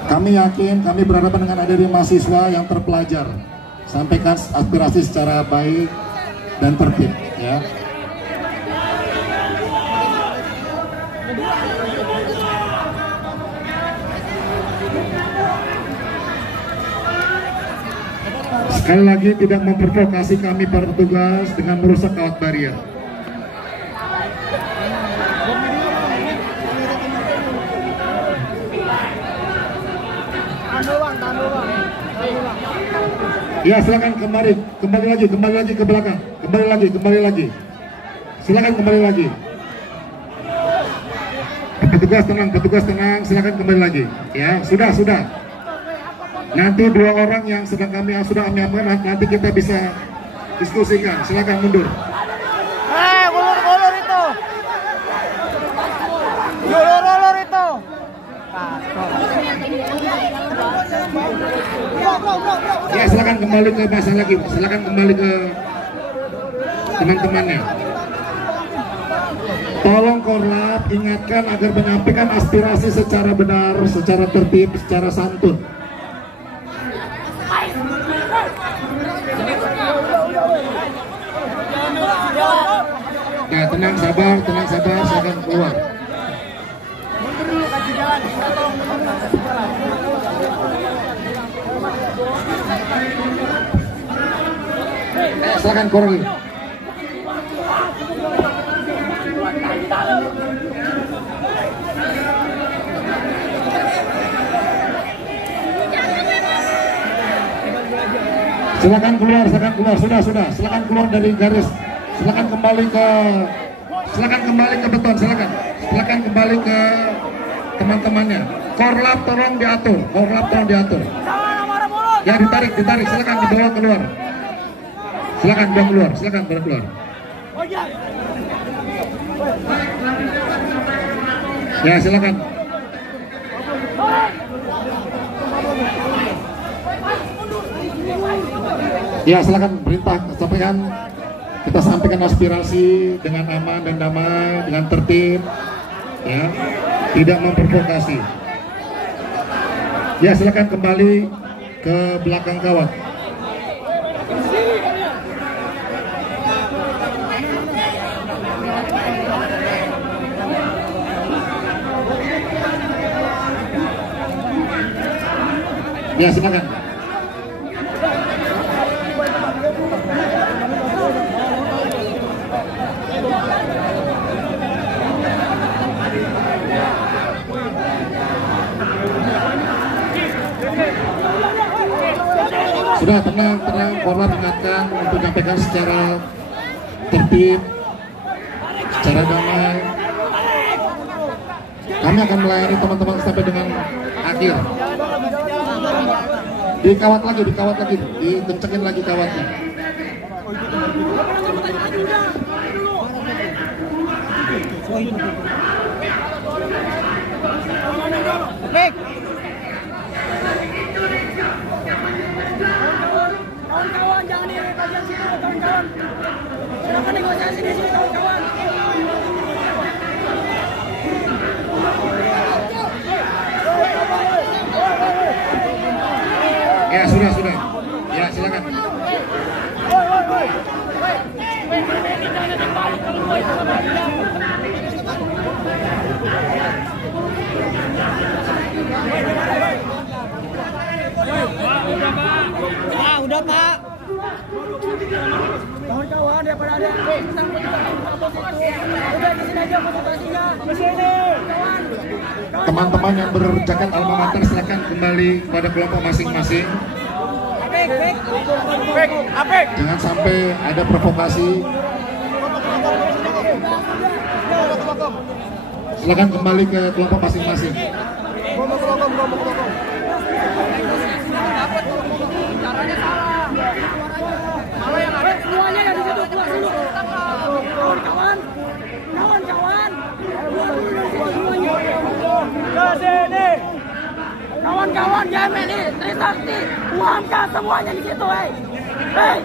Kami yakin kami berhadapan dengan adanya mahasiswa yang terpelajar. Sampaikan aspirasi secara baik dan tertib, ya. Sekali lagi tidak memprovokasi kami para petugas dengan merusak kawat barier. Ya, silakan kembali lagi ke belakang, kembali lagi. Silakan kembali lagi. Petugas tenang, silakan kembali lagi. Ya, sudah. Nanti 2 orang yang sudah kami amankan, nanti kita bisa diskusikan. Silakan mundur. Ulur itu. Ulur itu. Ya, silakan kembali ke masa lagi. Silakan kembali ke teman-temannya. Tolong Korlap ingatkan agar menyampaikan aspirasi secara benar, secara tertib, secara santun. Nah, tenang sabar, silakan keluar. Silakan keluar lagi. Silakan keluar, sudah. Silakan keluar dari garis. Silakan kembali ke beton, silakan kembali ke teman-temannya. Korlap tolong diatur. Ya, ditarik, silakan dibawa keluar. Silakan bawa keluar. Ya, silakan. Ya, silakan perintah kita sampaikan aspirasi dengan aman dan damai, dengan tertib, ya, tidak memprovokasi. Ya, silakan kembali ke belakang kawat. Ya, silakan. Sudah, tenang, Korlap ingatkan untuk menyampaikan secara tertib, secara damai. Kami akan melayani teman-teman sampai dengan akhir. Dikawat lagi, dikencengin lagi kawatnya. Kawan-kawan, jangan di bagian sini, kawan-kawan. Silakan negosiasi di sini, kawan-kawan. Ya, sudah. Ya, silakan. Udah Pak. Kawan-kawan, daripada ada udah di sini aja konsultasinya. Di sini, kawan. Teman-teman yang berjaket alma mater silakan kembali pada kelompok masing-masing. Jangan sampai ada provokasi. Silakan kembali ke kelompok masing-masing. Caranya salah. Malah yang ada semuanya yang di situ keluar dulu. Kawan-kawan. Kawan-kawan. Ke sini. Kawan-kawan GMNI, Trisakti, UMK semuanya di situ, hei. Hei.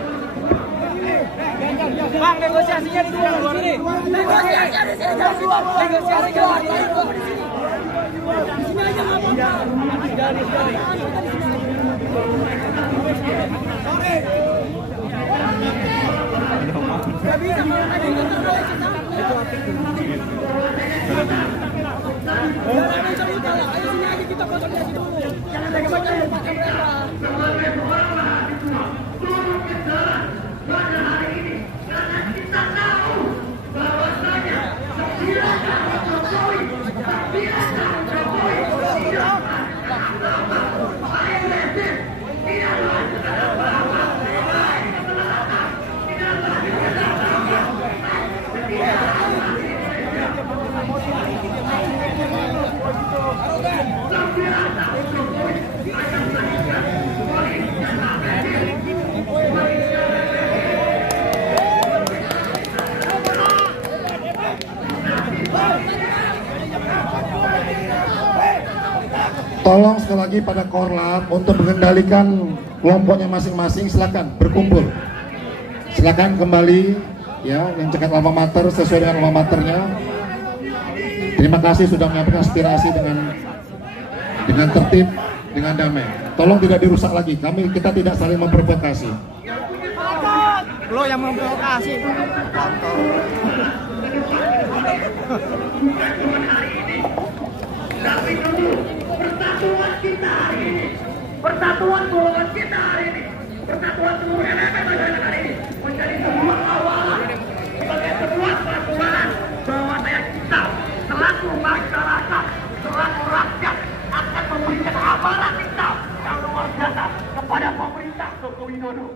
Bang, negosiasinya di sini. Negosiasinya di sini, jangan keluar. Negosiasi keluar. Di sini aja nggak apa-apa. Nggak bisa, ada yang terbaik kita. Ayo sini aja kita konsolidasi dulu. Jangan macam-macam pakai mereka. Pada hari ini, karena kita tahu bahwasanya tidak Jokowi Tolong sekali lagi pada Korlap untuk mengendalikan kelompoknya masing-masing, silakan berkumpul. Silakan kembali ya, yang cekat alma mater sesuai dengan alma maternya. Terima kasih sudah menyampaikan aspirasi dengan tertib, dengan damai. Tolong tidak dirusak lagi. Kita tidak saling memprovokasi. Lo yang memprovokasi. Tapi dulu persatuan kita hari ini, persatuan golongan kita hari ini, persatuan seluruh elemen masyarakat hari ini menjadi sebuah awalan sebagai sebuah peraturan bahwa kita selaku masyarakat, selaku rakyat akan memberikan amanat kita yang luar biasa kepada pemerintah Joko Widodo.